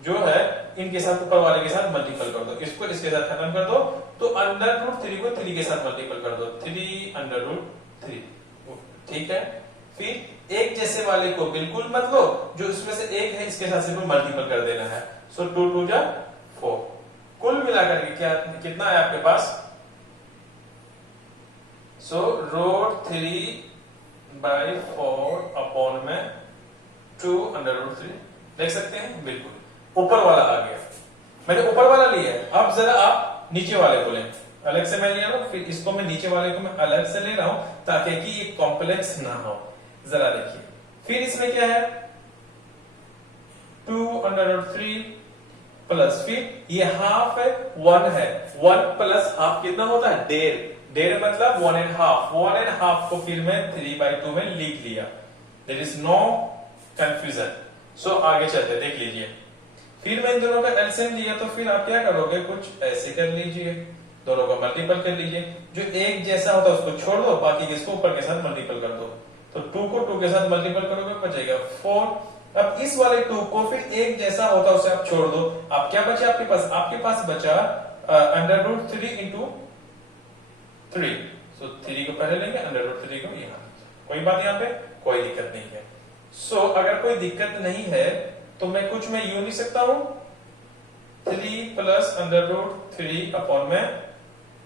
जो है इनके साथ ऊपर वाले के साथ मल्टीपल कर दो, इसको इसके साथ खत्म कर दो, तो अंडर रूट 3 को 3 के साथ मल्टीपल कर दो, 3 अंडर रूट 3। ठीक है, फिर एक जैसे वाले को बिल्कुल मत लो, जो इसमें से एक है इसके साथ सिर्फ मल्टीपल कर देना है। सो 2 2 जा 4, कुल मिलाकर के क्या कितना है आपके पास? सो रूट 3/4 अपॉन में 2 अंडर रूट 3 देख सकते हैं, बिल्कुल ऊपर वाला आ गया। मैंने ऊपर वाला लिया है, अब जरा आप नीचे वाले को लें, अलग से मैं लिया हूं, फिर इसको मैं नीचे वाले को मैं अलग से ले रहा हूं ताकि कि ये कॉम्प्लेक्स ना हो। जरा देखिए, फिर इसमें क्या है? 2 अंडर रूट 3 प्लस, फिर ये हाफ है, 1 है, 1 प्लस हाफ कितना होता है? 1.5 मतलब 1.5, 1.5 को फिर मैं 3/2 में लिख लिया। There is no confusion. So आगे चलते देख लीजिए, फिर मैं इन दोनों का एलसीएम लिया, तो फिर आप क्या करोगे? कुछ ऐसे कर लीजिए, दोनों को मल्टीपल कर लीजिए, जो एक जैसा होता है उसको छोड़ दो, बाकी किसको ऊपर के साथ मल्टीपल कर दो। तो 2 को 2 के साथ मल्टीपल करोगे, बचेगा 4। अब इस वाले 2 को फिर एक जैसा होता है उसे आप छोड़ दो, अब क्या बचा आपके पास? आपके पास बचा अंडर रूट 3 इंटू 3। सो 3 को पहले लेंगे, अंडर रूट 3 को यहाँ। कोई बात यहाँ पे कोई दिक्कत नहीं है। सो अगर कोई दिक्कत नहीं है तो मैं कुछ में यूं लिख सकता हूं, 3 प्लस अंडर रूट 3 अपॉन में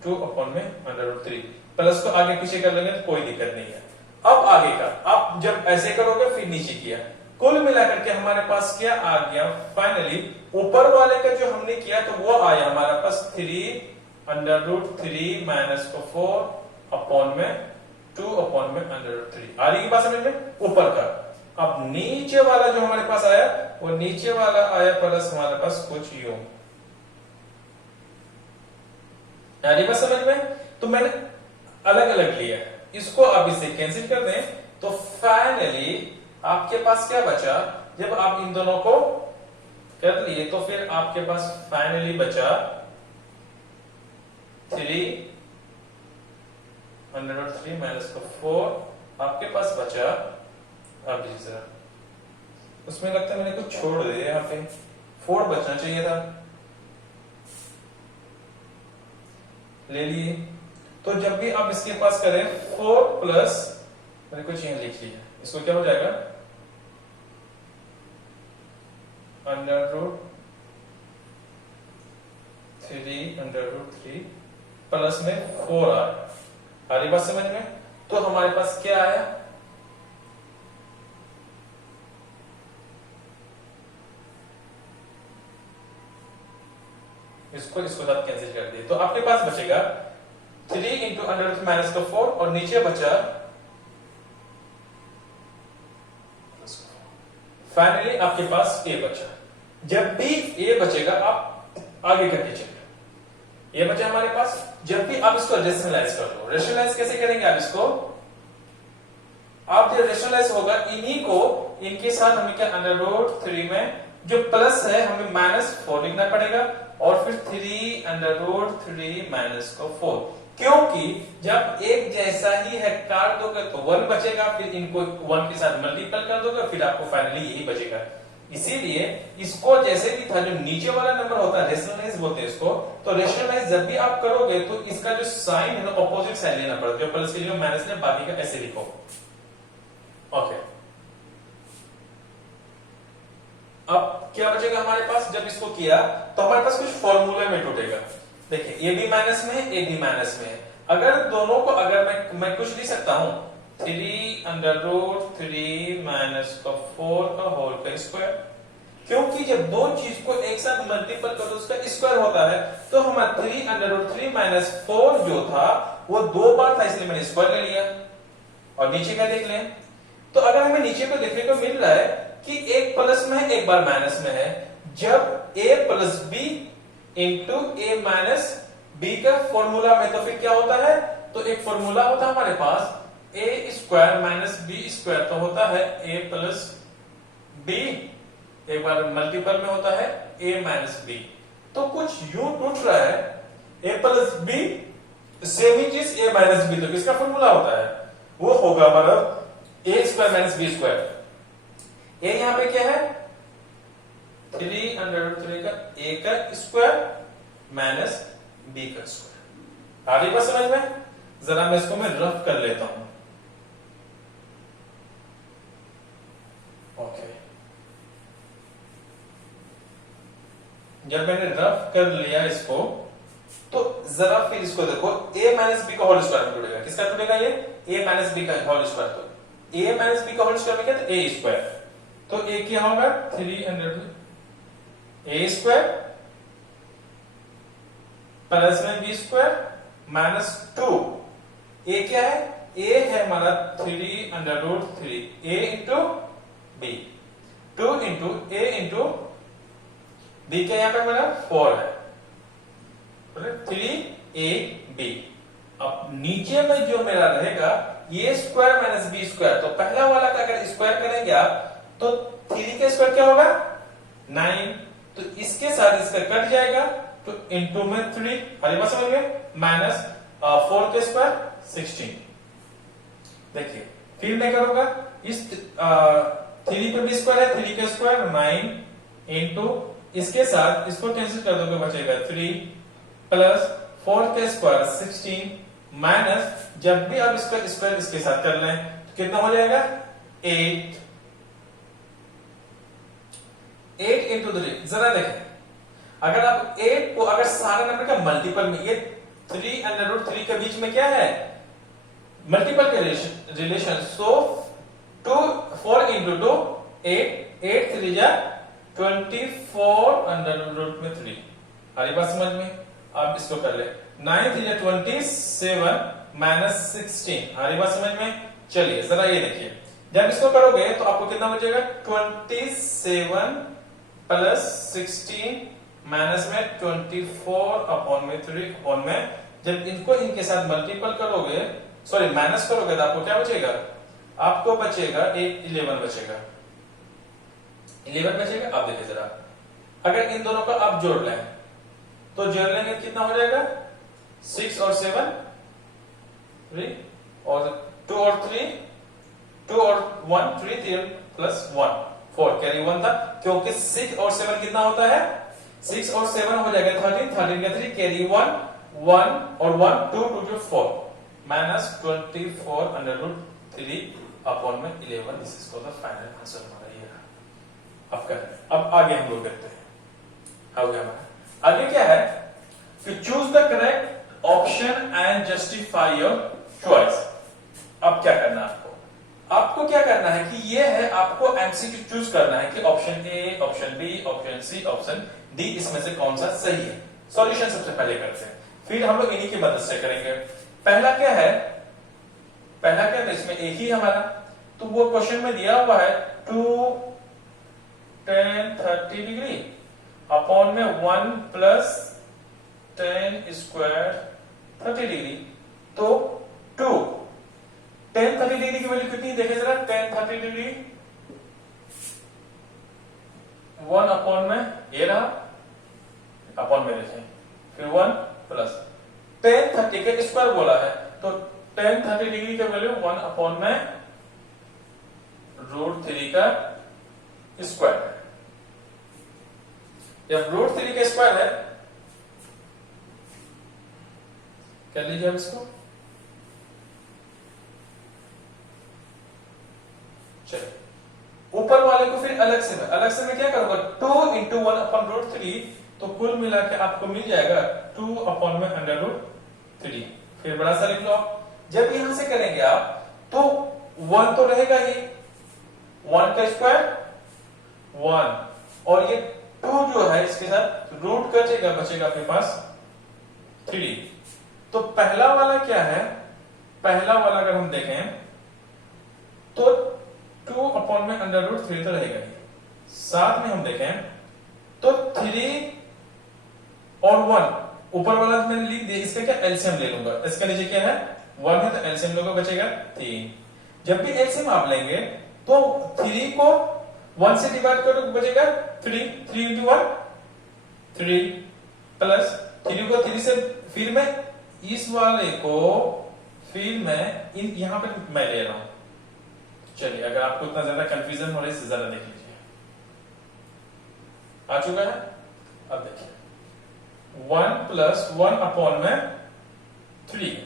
2 अपॉन में अंडर रूट 3, प्लस को आगे पीछे कर लेंगे तो कोई दिक्कत नहीं है। अब आगे का आप जब ऐसे करोगे फिर नीचे किया, कुल मिलाकर के हमारे पास क्या आ गया? फाइनली ऊपर वाले का जो हमने किया तो वो आया हमारे पास 3 अंडर रूट 3 माइनस को 4 अपॉन में 2 अपॉन में अंडर रूट 3। आ रही की बात समझ में? ऊपर का। अब नीचे वाला जो हमारे पास आया वो नीचे वाला आया प्लस हमारे पास कुछ यूं। आ रही बात समझ में? तो मैंने अलग अलग लिया, इसको आप इसे कैंसिल कर दें तो फाइनली आपके पास क्या बचा? जब आप इन दोनों को कर लिए तो फिर आपके पास फाइनली बचा 3 अंडर रूट 3 माइनस का 4। आपके पास बचा, अब जरा उसमें लगता है मैंने कुछ छोड़ दिया, यहाँ पे 4 बचना चाहिए था, ले लिए। तो जब भी आप इसके पास करें 4 प्लस, मैंने कुछ यहाँ लिख लिया, इसको क्या हो जाएगा? Under root 3 under root 3 plus में 4 आ रही बात समझ में? तो हमारे पास क्या आया? इसको साथ कैंसिल कर दिए तो आपके पास बचेगा 3 इंटू अंडर रूट माइनस का 4 और नीचे बचा फाइनली आपके पास a बचा। जब भी a बचेगा आप आगे करके चलिए, ये बचा हमारे पास। जब भी आप इसको रेशनलाइज कर दो, रेशनलाइज कैसे करेंगे आप इसको? आप जब रेशनलाइज होगा इन्हीं को इनके साथ हमें क्या अंडर रूट 3 में जो प्लस है हमें माइनस 4 लिखना पड़ेगा और फिर 3 अंडर रूट 3 माइनस को 4, क्योंकि जब एक जैसा ही है काट दोगे तो 1 बचेगा, फिर इनको 1 के साथ मल्टीपल कर दोगे, फिर आपको फाइनली यही बचेगा। इसीलिए इसको जैसे भी था, जो नीचे वाला नंबर होता है रेशनलाइज बोलते हैं इसको, तो रेशनलाइज जब भी आप करोगे तो इसका जो साइन है ना ऑपोजिट साइन लेना पड़ता है, जो प्लस के लिए माइनस ने, बाकी का ऐसे लिखो। ओके, अब क्या बचेगा हमारे पास? जब इसको किया तो हमारे पास कुछ फॉर्मूले में टूटेगा। देखिए ये भी माइनस में है, ये भी माइनस में है। अगर दोनों को अगर मैं कुछ लिख सकता हूं 3 अंडर रूट 3 माइनस का 4 का होल का स्क्वायर, क्योंकि जब दो चीज को एक साथ मल्टीपल करो उसका स्क्वायर होता है, तो हमारा 3 अंडर रूट 3 माइनस 4 जो था वो 2 बार था, इसलिए मैंने स्क्वायर ले लिया। और नीचे का देख लें तो अगर हमें नीचे को देखने को मिल रहा है कि एक प्लस में है एक बार माइनस में है, जब a plus B into A minus B का फॉर्मूला में, तो फिर क्या होता है? तो एक फॉर्मूला होता है हमारे पास ए स्क्वायर माइनस बी स्क्वायर, तो होता है ए प्लस बी, एक बार मल्टीपल में होता है ए माइनस बी। तो कुछ यूं टूट रहा है, ए प्लस बी सेम ही चीज ए माइनस बी, तो किसका फॉर्मूला होता है? वो होगा हमारा ए स्क्वायर माइनस बी स्क्वायर। ए यहां पे क्या है? 3 अंडर रूट 3 का a का स्क्वायर माइनस b का स्क्वायर। आ रही बात समझ में? जरा मैं इसको मैं रफ कर लेता हूं। ओके, जब मैंने रफ कर लिया इसको, तो जरा फिर इसको देखो, a माइनस बी का होल स्क्वायर में जुड़ेगा। किसका जुड़ेगा? ये a माइनस बी का होल स्क्वायर। तो a माइनस बी का होल स्क्वायर में क्या था? a square. तो a क्या होगा? 3 अंडर a स्क्वायर प्लस में b स्क्वायर माइनस 2। a क्या है? a है हमारा 3 under root 3 a into b, 2 into a into b क्या यहां पे हमारा 4 है, 3ab। अब नीचे में जो मेरा रहेगा ये स्क्वायर माइनस बी स्क्वायर। तो पहला वाला का अगर स्क्वायर करेंगे आप तो 3 का स्क्वायर क्या होगा? 9। तो इसके साथ इसका कट जाएगा, तो इंटू में 3, हरी बात समझ गए, माइनस 4 के स्क्वायर 16। देखिए फिर मैं करूंगा, इस 3 पे भी स्क्वायर है, 3 का स्क्वायर 9 इंटू इसके साथ इसको कैंसिल कर दोगे, बचेगा 3 प्लस 4 के स्क्वायर 16 माइनस, जब भी आप इसका स्क्वायर इसके साथ कर लें तो कितना हो जाएगा? 8 इंटू 3। जरा देखें, अगर आप 8 को अगर सारे नंबर का मल्टीपल में, ये 3 अंडर रूट 3 के बीच में क्या है? मल्टीपल के रिलेशन। सो 4 इंटू 2 8 3 जा 24 अंडर रूट में 3। हरी बात समझ में? अब इसको कर ले, 9 3 जा 27 माइनस 16। हरी बात समझ में? चलिए जरा ये देखिए, जब इसको करोगे तो आपको कितना बचेगा? 27 प्लस 16 माइनस में 24 अपॉन में 3 अपॉन में, जब इनको इनके साथ मल्टीपल करोगे, सॉरी माइनस करोगे, तो आपको क्या बचेगा? आपको बचेगा 11 बचेगा, 11 बचेगा। आप देखिए जरा, अगर इन दोनों का आप जोड़ लें तो जोड़ लेंगे कितना हो जाएगा? 6 और 7 3 और 2 और 3 2 और 1 3 3 प्लस 1 4 कैरी 1 था, क्योंकि 6 और 7 कितना होता है? 6 और 7 हो जाएगा 13 13 का 3 कैरी 1 1 और 1 2 2 जो 4 माइनस 24 अंडर रूट 3 अपॉन में 11। This is called the final answer हमारा ये रहा। अब आगे हम लोग देखते हैं। हो गया हमारा आगे क्या है कि choose the correct option and justify your choice. अब क्या करना है आपको क्या करना है कि ये है, आपको एमसीक्यू चूज करना है कि option A, option B, option C, option D, इसमें से कौन सा सही है। सॉल्यूशन सबसे पहले करते हैं, फिर हम लोग इन्हीं की मदद से करेंगे। पहला क्या है? पहला क्या है? इसमें एक ही हमारा, तो वो क्वेश्चन में दिया हुआ है 2 10 30 डिग्री अपॉन में 1 प्लस 10 स्क्वायर 30 डिग्री। तो 2 10 30 डिग्री की वैल्यू कितनी देखे जरा? 10 30 डिग्री 1 अपॉन में ये रहा, अपॉन में देखें, फिर 1 प्लस 10 30 के स्क्वायर बोला है, तो 10 30 डिग्री का वैल्यू 1 अपॉन में रूट 3 का स्क्वायर। जब रूट 3 का स्क्वायर है, कर लीजिए अब इसको। चलिए ऊपर वाले को फिर अलग से मैं क्या करूंगा? 2 इंटू 1 अपॉन रूट 3, तो कुल मिला के आपको मिल जाएगा 2 अपॉन में अंडर रूट 3। फिर बड़ा सा लिख लो। जब यहां से करेंगे आप तो 1 तो रहेगा ही, 1 का स्क्वायर 1, और ये 2 जो है इसके साथ रूट कटेगा, बचेगा आपके पास 3। तो पहला वाला क्या है? पहला वाला अगर हम देखें तो 2 अपॉन में अंडर रूट 3 तो रहेगा ही, साथ में हम देखें तो 3 और 1 ऊपर वाला मैंने लिख दिया, इसका क्या एलसीएम ले लूंगा। इसका नीचे क्या है? 1 है, तो एलसीएम लोगों बचेगा 3। जब भी एलसीएम आप लेंगे तो 3 को 1 से डिवाइड करो, बचेगा 3 3 इंटू 1 3 प्लस 3 को 3 से, फिर मैं इस वाले को फिर मैं यहां पे मैं ले रहा हूं। चलिए अगर आपको इतना ज्यादा कंफ्यूजन हो रहा है, जरा देख लीजिए। आ चुका है। अब देखिए 1 प्लस 1 अपॉन में 3,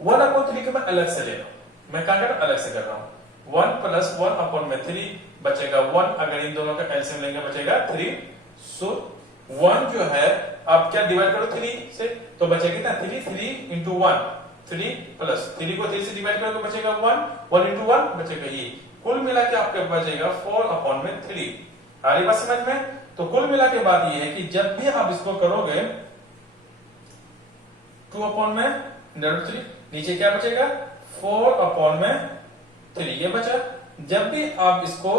1 अपॉन 3 को मैं अलग से ले रहा हूं, मैं क्या कर रहा हूं, अलग से कर रहा हूं। 1 प्लस 1 अपॉन में 3 बचेगा 1, अगर इन दोनों का एलसीएम लेंगे बचेगा 3। सो 1 जो है आप क्या डिवाइड करो 3 से तो बचेगा कितना 3, 3 इंटू 1 3 प्लस 3 को 3 से डिवाइड करो तो बचेगा 1, 1 इंटू 1 बचेगा ये, कुल मिला के आपके बचेगा 4 अपॉन में 3। आ रही बात समझ में? तो कुल मिला के बात ये है कि जब भी आप इसको करोगे 2 अपॉन में √3, नीचे क्या बचेगा 4 अपॉन में 3 ये बचा। जब भी आप इसको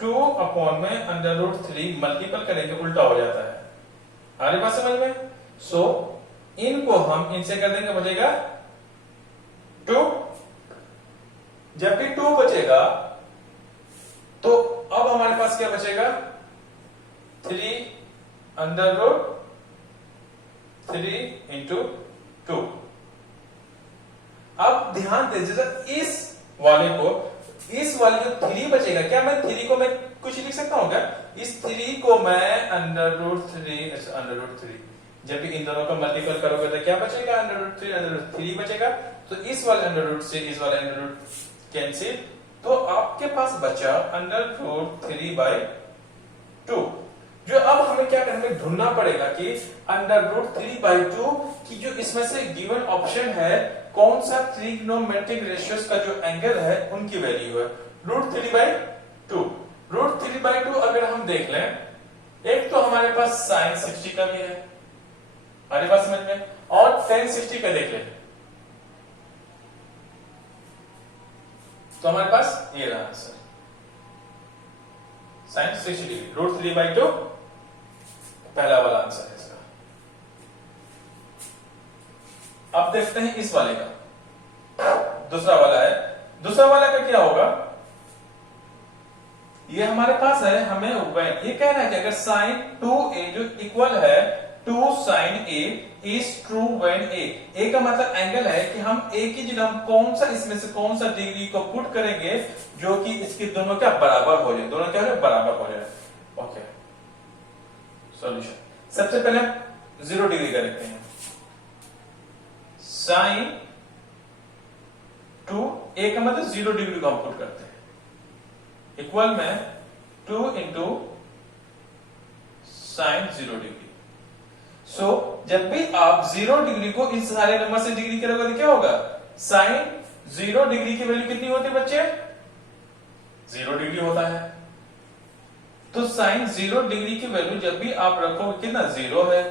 2 अपॉन में √3 मल्टीपल करेंगे उल्टा हो जाता है। आ रही बात समझ में? सो इनको हम इनसे कर देंगे बचेगा 2। जब भी 2 बचेगा तो अब हमारे पास क्या बचेगा 3 √3 इंटू 2। अब ध्यान दीजिए इस वाले को, इस वाले जो 3 बचेगा, क्या मैं 3 को मैं कुछ लिख सकता हूं क्या? इस 3 को मैं √3 जब भी इन दोनों का मल्टीपल करोगे तो क्या बचेगा √3 बचेगा। तो इस वाले √3 से इस वाले √3 कैंसिल, तो आपके पास बचा √3/2। जो अब हमें क्या करना है, ढूंढना पड़ेगा कि √3/2 की जो इसमें से गिवन ऑप्शन है कौन सा ट्रिग्नोमेट्रिक रेशियोज का जो एंगल है उनकी वैल्यू है √3/2। √3/2 अगर हम देख लें, एक तो हमारे पास sin 60 का भी है, हमारे पास समझ में, और tan 60 का देख लें तो हमारे पास ये रहा आंसर sin 60 डिग्री √3/2 पहला वाला आंसर है इसका। अब देखते हैं इस वाले का, दूसरा वाला है। दूसरा वाला का क्या होगा, ये हमारे पास है, हमें ये कह रहा है कि अगर sin 2a जो इक्वल है 2 sin a is true when a का मतलब एंगल है कि हम a की जगह हम कौन सा इसमें से कौन सा डिग्री को पुट करेंगे जो कि इसके दोनों क्या बराबर हो जाए, दोनों क्या हो जाए बराबर हो जाए। ओके सॉल्यूशन, सबसे पहले 0 डिग्री का लिखते हैं। sin 2a का मतलब 0 डिग्री को हम पुट करते हैं, इक्वल में 2 इंटू sin 0 डिग्री। सो जब भी आप 0 डिग्री को इस सारे नंबर से डिग्री करोगे तो क्या होगा, sin 0 डिग्री की वैल्यू कितनी होती है बच्चे, 0 डिग्री होता है। तो sin 0 डिग्री की वैल्यू जब भी आप रखोगे कितना 0 है,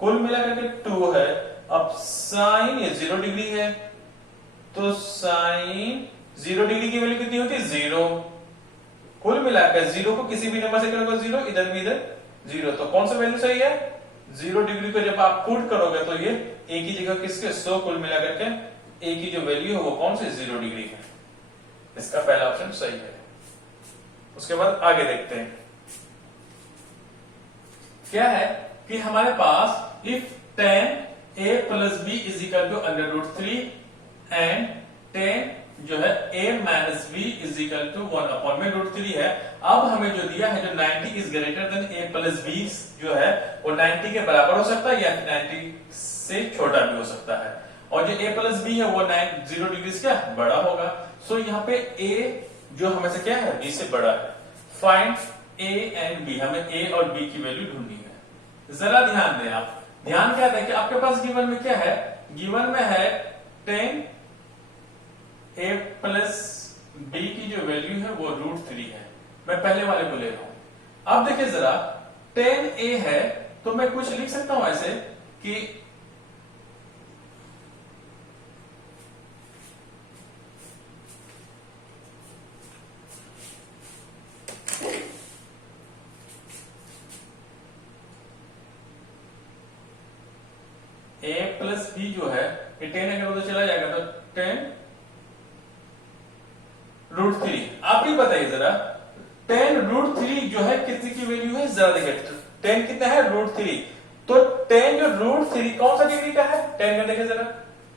कुल मिलाकर के 2 है। अब sin ये 0 डिग्री है तो sin 0 डिग्री की वैल्यू कितनी होती है 0, कुल मिलाकर 0 को किसी भी नंबर से करोगे 0, इधर भी इधर 0, तो कौन सा वैल्यू सही है 0 डिग्री को जब आप पुट करोगे तो ये a की जगह किसके 100, कुल मिलाकर के a की जो वैल्यू है वो कौन से 0 डिग्री है। इसका पहला ऑप्शन सही है। उसके बाद आगे देखते हैं क्या है कि हमारे पास if tan a plus b is equal to √3 and tan जो है a minus b is equal to 1 upon में √3 है। अब हमें जो दिया है जो 90 is greater than a plus b जो है वो 90 के बराबर हो सकता है या 90 से छोटा भी हो सकता है, और जो a प्लस b है वो 0 डिग्री से क्या बड़ा होगा। सो यहाँ पे a जो हमें से क्या है b से बड़ा है। फाइंड a एंड b, हमें a और b की वैल्यू ढूंढनी है। जरा ध्यान दें आप, ध्यान क्या है कि आपके पास गिवन में क्या है, गिवन में है tan a प्लस b की जो वैल्यू है वो √3 है। मैं पहले वाले को ले रहा हूं। अब देखिए जरा tan a है तो मैं कुछ लिख सकता हूं ऐसे कि a प्लस b जो है ये 10 अगर उधर चला जाएगा तो 10 √3। आप ही बताइए जरा 10 √3 जो है कितनी की वैल्यू है, जरा देखिए 10 कितना है √3, तो 10 जो √3 कौन सा डिग्री का है 10 का देखिए जरा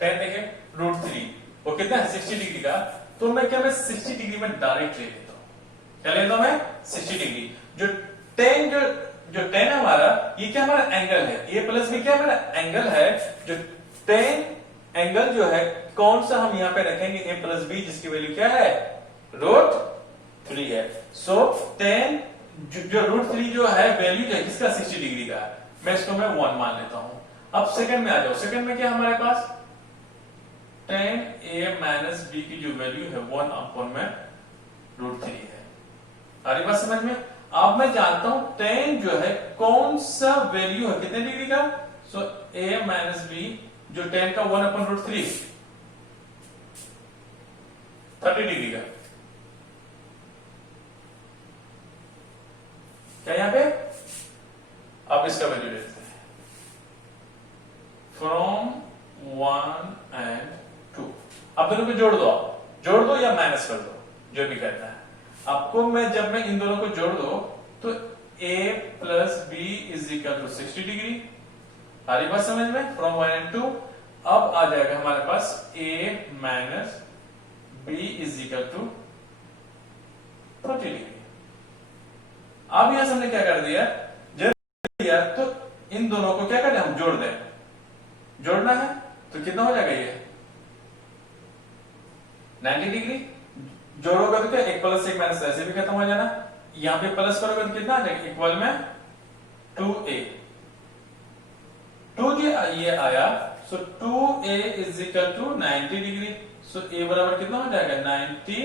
10 देखें √3 वो कितना है 60 डिग्री का। तो मैं क्या मैं 60 डिग्री में डायरेक्ट ले लेता हूं, क्या लेता हूं मैं 60 डिग्री। जो 10 जो जो tan हमारा, ये क्या हमारा एंगल है, a प्लस बी क्या हमारा एंगल है, जो tan एंगल जो है कौन सा हम यहाँ पे रखेंगे, a प्लस बी, जिसकी वैल्यू क्या है √3 है। सो tan जो √3 जो है वैल्यू जो है किसका 60 डिग्री का है, मैं इसको मैं 1 मान लेता हूं। अब सेकंड में आ जाओ, सेकंड में क्या हमारे पास tan a माइनस बी की जो वैल्यू है 1 अपॉन में √3 है। आ रही बात समझ में? अब मैं जानता हूं tan जो है कौन सा वैल्यू है कितने डिग्री का, सो a माइनस बी जो tan का 1 अपॉन √3 30 डिग्री का, क्या यहां पे आप इसका वैल्यू लेते हैं फ्रॉम 1 एंड 2। अब दोनों को जोड़ दो, आप जोड़ दो या माइनस कर दो, जो भी करना है आपको। जब मैं इन दोनों को जोड़ दो तो a plus B is equal to 60 degree. आ रही बात समझ में? From 1 and 2। अब आ जाएगा हमारे पास a minus B is equal to 30 degree. अब यहां से हमने क्या कर दिया, जब दिया तो इन दोनों को क्या करें हम जोड़ दें, जोड़ना है तो कितना हो जाएगा ये 90 डिग्री। जोड़ोगे तो क्या एक प्लस एक माइनस ऐसे भी खत्म हो जाना, यहां पे प्लस करोगे तो कितना आ जाएगा इक्वल में 2a 2 ये आया, सो 2a is equal to 90 degree. So a बराबर कितना हो जाएगा 90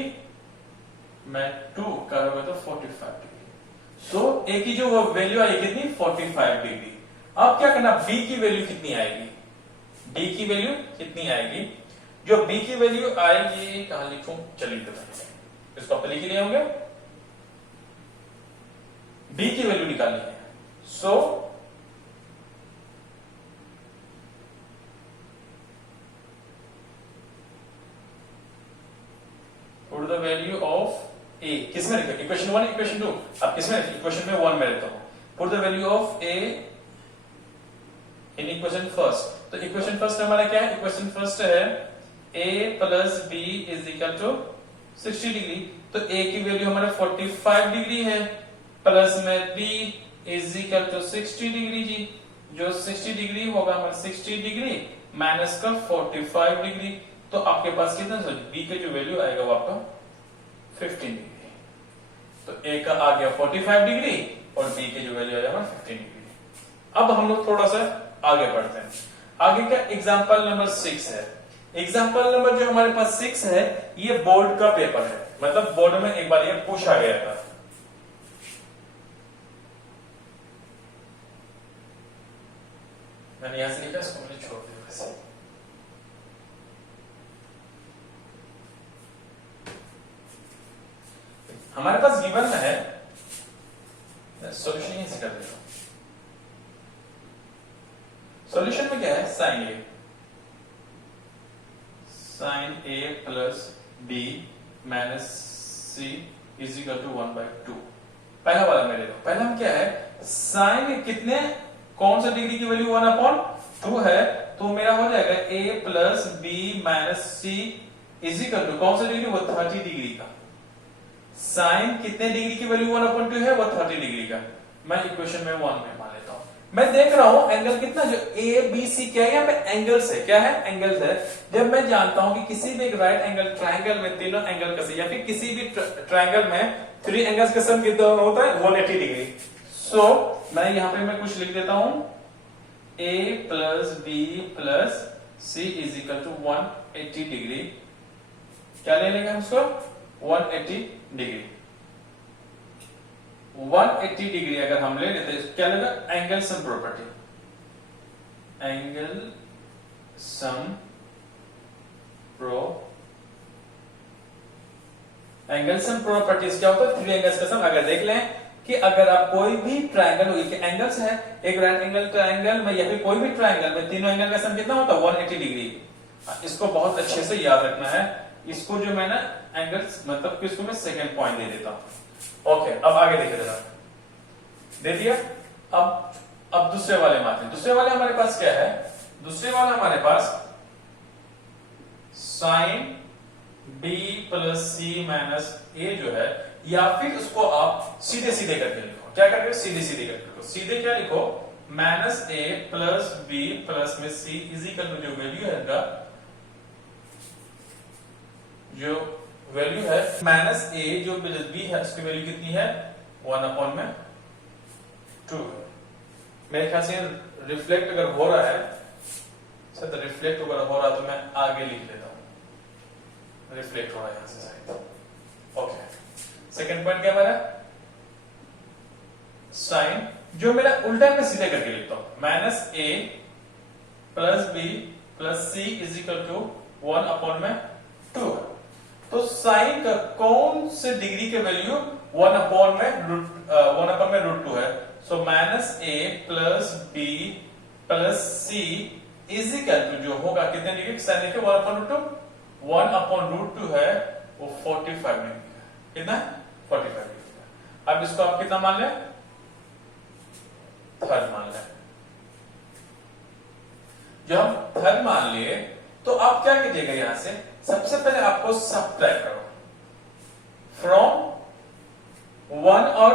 में 2 करोगे तो 45 डिग्री। सो a की जो वैल्यू आई कितनी 45 डिग्री। अब क्या करना, b की वैल्यू कितनी आएगी, b की वैल्यू कितनी आएगी, जो b की वैल्यू आएगी कहां लिखूं, चलिए तो इसको आप लिख लिए होंगे, b की वैल्यू निकालनी है। So put the value of a, किसमें लिखा, इक्वेशन 1 इक्वेशन 2, अब किसमें, इक्वेशन में 1 में रहता हूं। Put the value of a in equation first. तो इक्वेशन फर्स्ट हमारा क्या है, इक्वेशन फर्स्ट है a plus B is equal to 60 degree. तो a की वैल्यू हमारे 45 डिग्री है, प्लस में b is equal to 60 degree जी, जो 60 डिग्री होगा हमारा 60 डिग्री माइनस का 45 डिग्री। तो आपके पास कितना b का जो वैल्यू आएगा वो आपका 15 डिग्री। तो a का आ गया 45 डिग्री और b की जो वैल्यू आएगा 15 डिग्री। अब हम लोग थोड़ा सा आगे बढ़ते हैं। आगे का एग्जांपल नंबर 6 है। एग्जांपल नंबर जो हमारे पास 6 है, ये बोर्ड का पेपर है, मतलब बोर्ड में एक बार ये पूछा गया था। मैंने यहां से लिखा, इसको मैंने छोड़ दिया वैसे। हमारे पास गिवन है, सॉल्यूशन यहीं से कर देता हूं। सॉल्यूशन में क्या है, sine A plus B minus C is equal to 1/2। पहला वाला मेरे लो, पहला में क्या है, साइन कितने कौन सा डिग्री की वैल्यू 1/2 है, तो मेरा हो जाएगा a plus B minus C is equal to कौन सा डिग्री, वो 30 डिग्री का। साइन कितने डिग्री की वैल्यू 1/2 है, वो 30 डिग्री का। मैं इक्वेशन में 1 में मान लेता हूं। मैं देख रहा हूं एंगल कितना, जो ए बी सी क्या है, यहाँ पे एंगल्स है, क्या है एंगल्स है। जब मैं जानता हूं कि किसी भी एक राइट एंगल ट्राइंगल में तीनों एंगल का सम, या फिर किसी भी ट्राइंगल में 3 एंगल्स का सम कितना होता है 180 डिग्री। सो मैं यहां पे मैं कुछ लिख देता हूं, a plus B plus C is equal to 180 degree. क्या ले लेंगे हम इसको 180 डिग्री। 180 डिग्री अगर हम ले लेते हैं, क्या लगेगा, angle sum property, angle sum angle sum properties क्या होता है, 3 एंगल्स का सम। अगर देख लें कि अगर आप कोई भी ट्राइंगल हो, एंगल्स है, एक राइट एंगल ट्राइंगल में या फिर कोई भी ट्राइंगल में तीनों एंगल का सम कितना होता है 180 डिग्री। इसको बहुत अच्छे से याद रखना है। इसको जो मैं ना एंगल्स मतलब कि इसको मैं सेकंड पॉइंट दे देता हूं। ओके, अब आगे देखिए जरा, दे दिया। अब दूसरे वाले में आते हैं। दूसरे वाले हमारे पास क्या है, दूसरे वाले हमारे पास साइन बी प्लस सी माइनस ए जो है, या फिर उसको आप सीधे सीधे करके लिखो, क्या करके सीधे सीधे करके सीधे क्या लिखो minus A plus B plus में सी इज इक्वल टू जो वैल्यू है इनका जो वैल्यू है माइनस ए जो प्लस बी है उसकी वैल्यू कितनी है 1/2 मेरे ख्याल से रिफ्लेक्ट अगर हो रहा है तो रिफ्लेक्ट अगर हो रहा तो मैं आगे लिख लेता हूं रिफ्लेक्ट हो रहा है यहां से साइन ओके सेकंड पॉइंट क्या हमारा साइन जो मेरा उल्टा मैं सीधे करके लिखता हूं minus A plus B plus C is equal to 1/2 तो साइन का कौन से डिग्री के वैल्यू 1/√2 है so minus A plus B plus C is equal to जो होगा कितने डिग्री साइन देखिए 1/√2 है वो 45 डिग्री का कितना 45 डिग्री का अब इसको आप कितना मान लें थर्ड मान लें जब हम थर्ड मान लिए तो आप क्या कीजिएगा यहां से सबसे पहले आपको सब्ट्रैक्ट करो फ्रॉम 1 और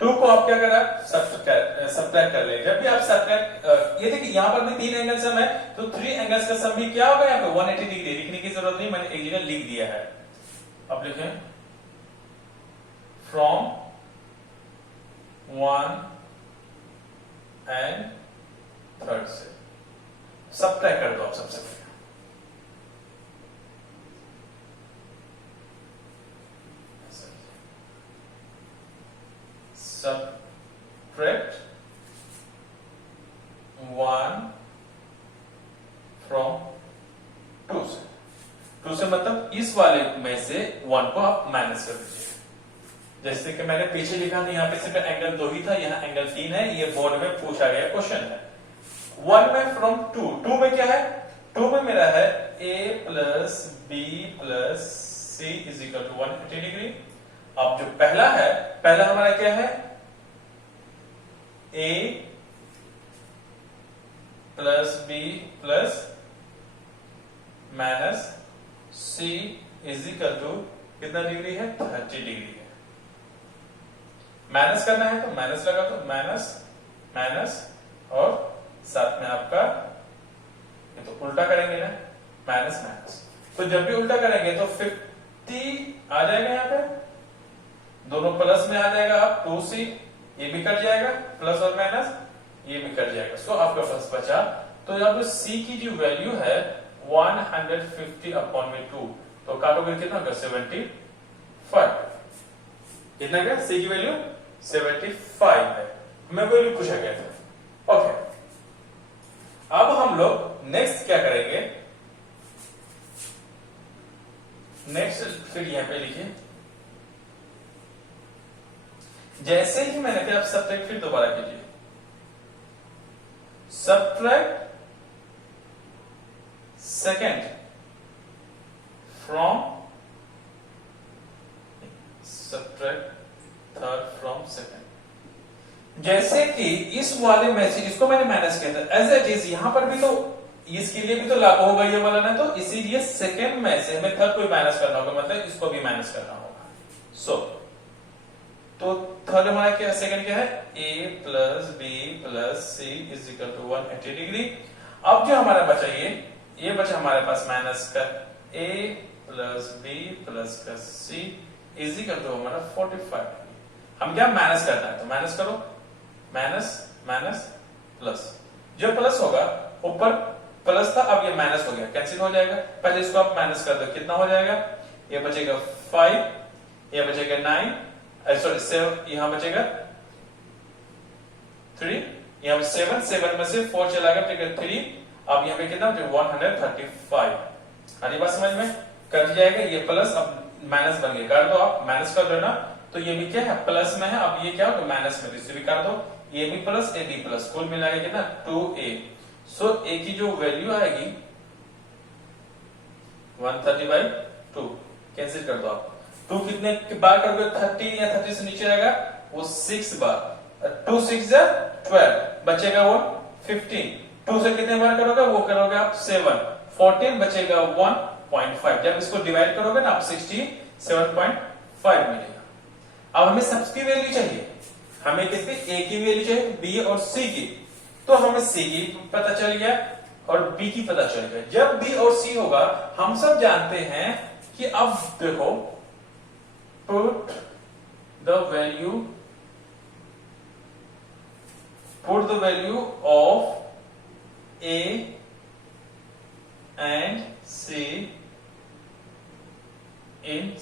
2 को आप क्या करा सब्ट्रैक्ट कर लेंगे जब भी आप सब्ट्रैक्ट ये देखिए यहां पर भी 3 एंगल सम है तो 3 एंगल्स का सम भी क्या होगा यहां पे 180 डिग्री लिखने की जरूरत नहीं मैंने एक जगह लिख दिया है अब लिखें फ्रॉम 1 एंड थर्ड से सब्ट्रैक्ट कर दो आप सबसे पहले subtract 1 from 2 से 2 से मतलब इस वाले में से 1 को आप माइनस कर दीजिए जैसे कि मैंने पीछे लिखा था यहां पे सिर्फ एंगल 2 ही था यहां एंगल 3 है ये बोर्ड में पूछा गया क्वेश्चन है 1 में फ्रॉम 2 में क्या है 2 में मेरा है a plus B plus C is equal to 180 degree अब जो पहला है पहला हमारा क्या है a plus B plus minus C is equal to कितना डिग्री है 30 डिग्री है माइनस करना है तो माइनस लगा दो माइनस माइनस और साथ में आपका ये तो उल्टा करेंगे ना माइनस माइनस तो जब भी उल्टा करेंगे तो 50 आ जाएगा यहां पे दोनों प्लस में आ जाएगा आप 2c ये भी कट जाएगा प्लस और माइनस ये भी कट जाएगा सो आपका पास बचा तो जब c की जो वैल्यू है 150/2 तो काटोगे कितना होगा 75 कितना क्या c की वैल्यू 75 है हमें वैल्यू पूछा गया था ओके अब हम लोग नेक्स्ट क्या करेंगे नेक्स्ट फिर यहां पे लिखिए जैसे ही मैंने कहा आप सब्ट्रैक्ट फिर दोबारा कीजिए subtract second from subtract third from second जैसे कि इस वाले में से इसको मैंने माइनस किया था एज इट इज यहां पर भी तो इसके लिए भी तो लागू होगा ये वाला ना तो इसीलिए सेकेंड में से हमें थर्ड को माइनस करना होगा मतलब इसको भी माइनस करना होगा सो तो थर्ड हमारा क्या सेकंड क्या है a plus B plus C is equal to 180 degree अब जो हमारा बचा ये बचा हमारे पास माइनस का a प्लस बी प्लस का c इज इक्वल टू हमारा 45 हम क्या माइनस करना है तो माइनस करो माइनस माइनस प्लस जो प्लस होगा ऊपर प्लस था अब ये माइनस हो गया कैंसिल हो जाएगा पहले इसको आप माइनस कर दो कितना हो जाएगा ये बचेगा 5 ये बचेगा 9 सॉरी 7 यहां बचेगा 3 यहां पे 7 में से 4 चला गया फिर 3 अब यहां पे कितना 135 आधी बात समझ में कट जाएगा ये प्लस अब माइनस बन गया कर दो आप माइनस कर दो ना तो ये भी क्या है प्लस में है अब ये क्या होगा माइनस में इसे भी कर दो ये भी प्लस ए बी प्लस कुल मिला के कितना 2a सो a की जो वैल्यू आएगी 130/2 कैंसिल कर दो आप 2 कितने बार करोगे 30 या 30 से नीचे आएगा वो 6 बार 2 6 12 बचेगा वो 15 2 से कितने बार करोगे वो करोगे आप 7 14 बचेगा 1.5 जब इसको डिवाइड करोगे ना आप 67.5 मिलेगा अब हमें सबकी वैल्यू चाहिए हमें किसकी ए की वैल्यू चाहिए, बी और सी की। तो हमें सी की पता चल गया और बी की पता चल गया। जब बी और सी होगा, हम सब जानते हैं कि अब देखो, put the value of A and C in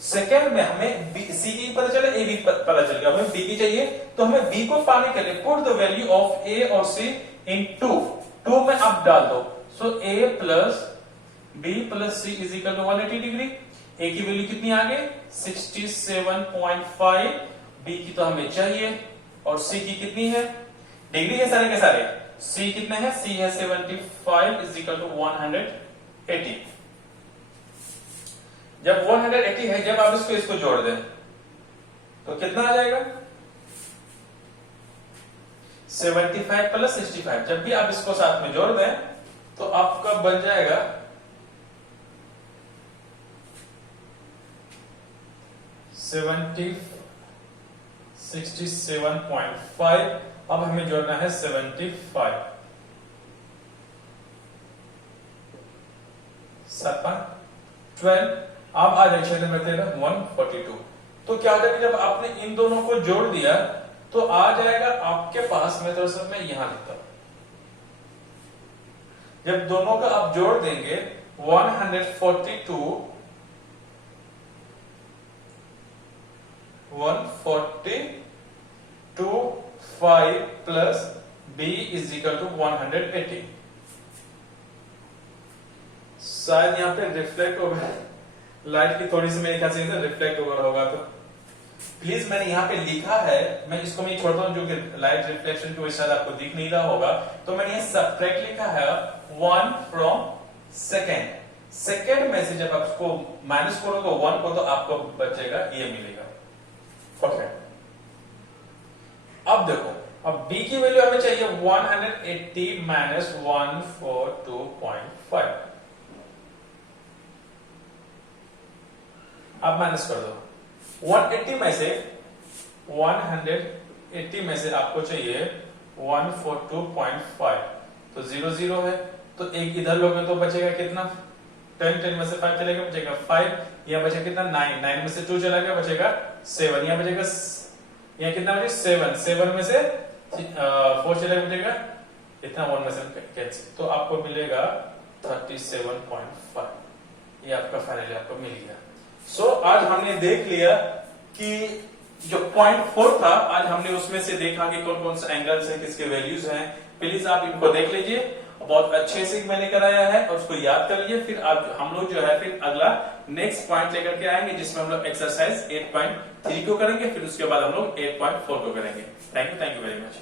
second में हमें सी की पता चला, ए बी पता चल गया, हमें बी की चाहिए। तो हमें बी को पाने के लिए put the value of A और सी इन टू में अब डाल दो। So A plus B plus C is equal to 180 degree. A की वैल्यू कितनी आ गई 67.5, बी की तो हमें चाहिए और सी की कितनी है, डिग्री है सारे के सारे, सी कितने हैं, सी है 75 इज इक्वल टू 180। जब 180 है, जब आप इसको जोड़ दें तो कितना आ जाएगा 75 प्लस 65। जब भी आप इसको साथ में जोड़ दें तो आपका बन जाएगा 67.5। अब हमें जोड़ना है 75, 12। अब आ जाए क्षेत्र में 142। तो क्या हो जाएगा, जब आपने इन दोनों को जोड़ दिया तो आ जाएगा आपके पास, मैं थोड़ा सा मैं यहां लिखता हूं, जब दोनों का आप जोड़ देंगे 142 5 plus b is equal to 180। शायद यहां पे रिफ्लेक्ट होगा, लाइट की थोड़ी सी मेरे ख्याल से रिफ्लेक्ट होगा, तो प्लीज मैंने यहाँ पे लिखा है, मैं इसको मैं छोड़ता हूँ जो कि लाइट रिफ्लेक्शन की वजह से आपको दिख नहीं रहा होगा। तो मैंने ये सबट्रैक्ट लिखा है 1 फ्रॉम सेकेंड में से जब आप उसको माइनस करोगे 1 को तो आपको बचेगा ये मिलेगा। ओके, अब देखो, अब b की वैल्यू हमें चाहिए 180 माइनस 142.5। अब माइनस कर दो 180 में से आपको चाहिए 142.5, तो 0 0 है, तो एक इधर लोगे तो बचेगा कितना, 10 में से 5 चलेगा बचेगा 5, यहाँ बचेगा कितना 9 में से 2 चला गया बचेगा 7, यहाँ बचेगा, यहाँ कितना बचेगा 7 में से 4 चलेगा बचेगा इतना, 1 में से कैंसिल, तो आपको मिलेगा 37.5। ये आपका फाइनली आपको मिल गया। सो आज हमने देख लिया कि जो पॉइंट 4 था, आज हमने उसमें से देखा कि कौन कौन से एंगल्स हैं, किसके वैल्यूज हैं। प्लीज आप इनको देख लीजिए, बहुत अच्छे से मैंने कराया है और उसको याद कर लीजिए। फिर आप हम लोग जो है फिर अगला नेक्स्ट पॉइंट लेकर के आएंगे, जिसमें हम लोग एक्सरसाइज 8.3 को करेंगे, फिर उसके बाद हम लोग 8.4 को करेंगे। Thank you very much.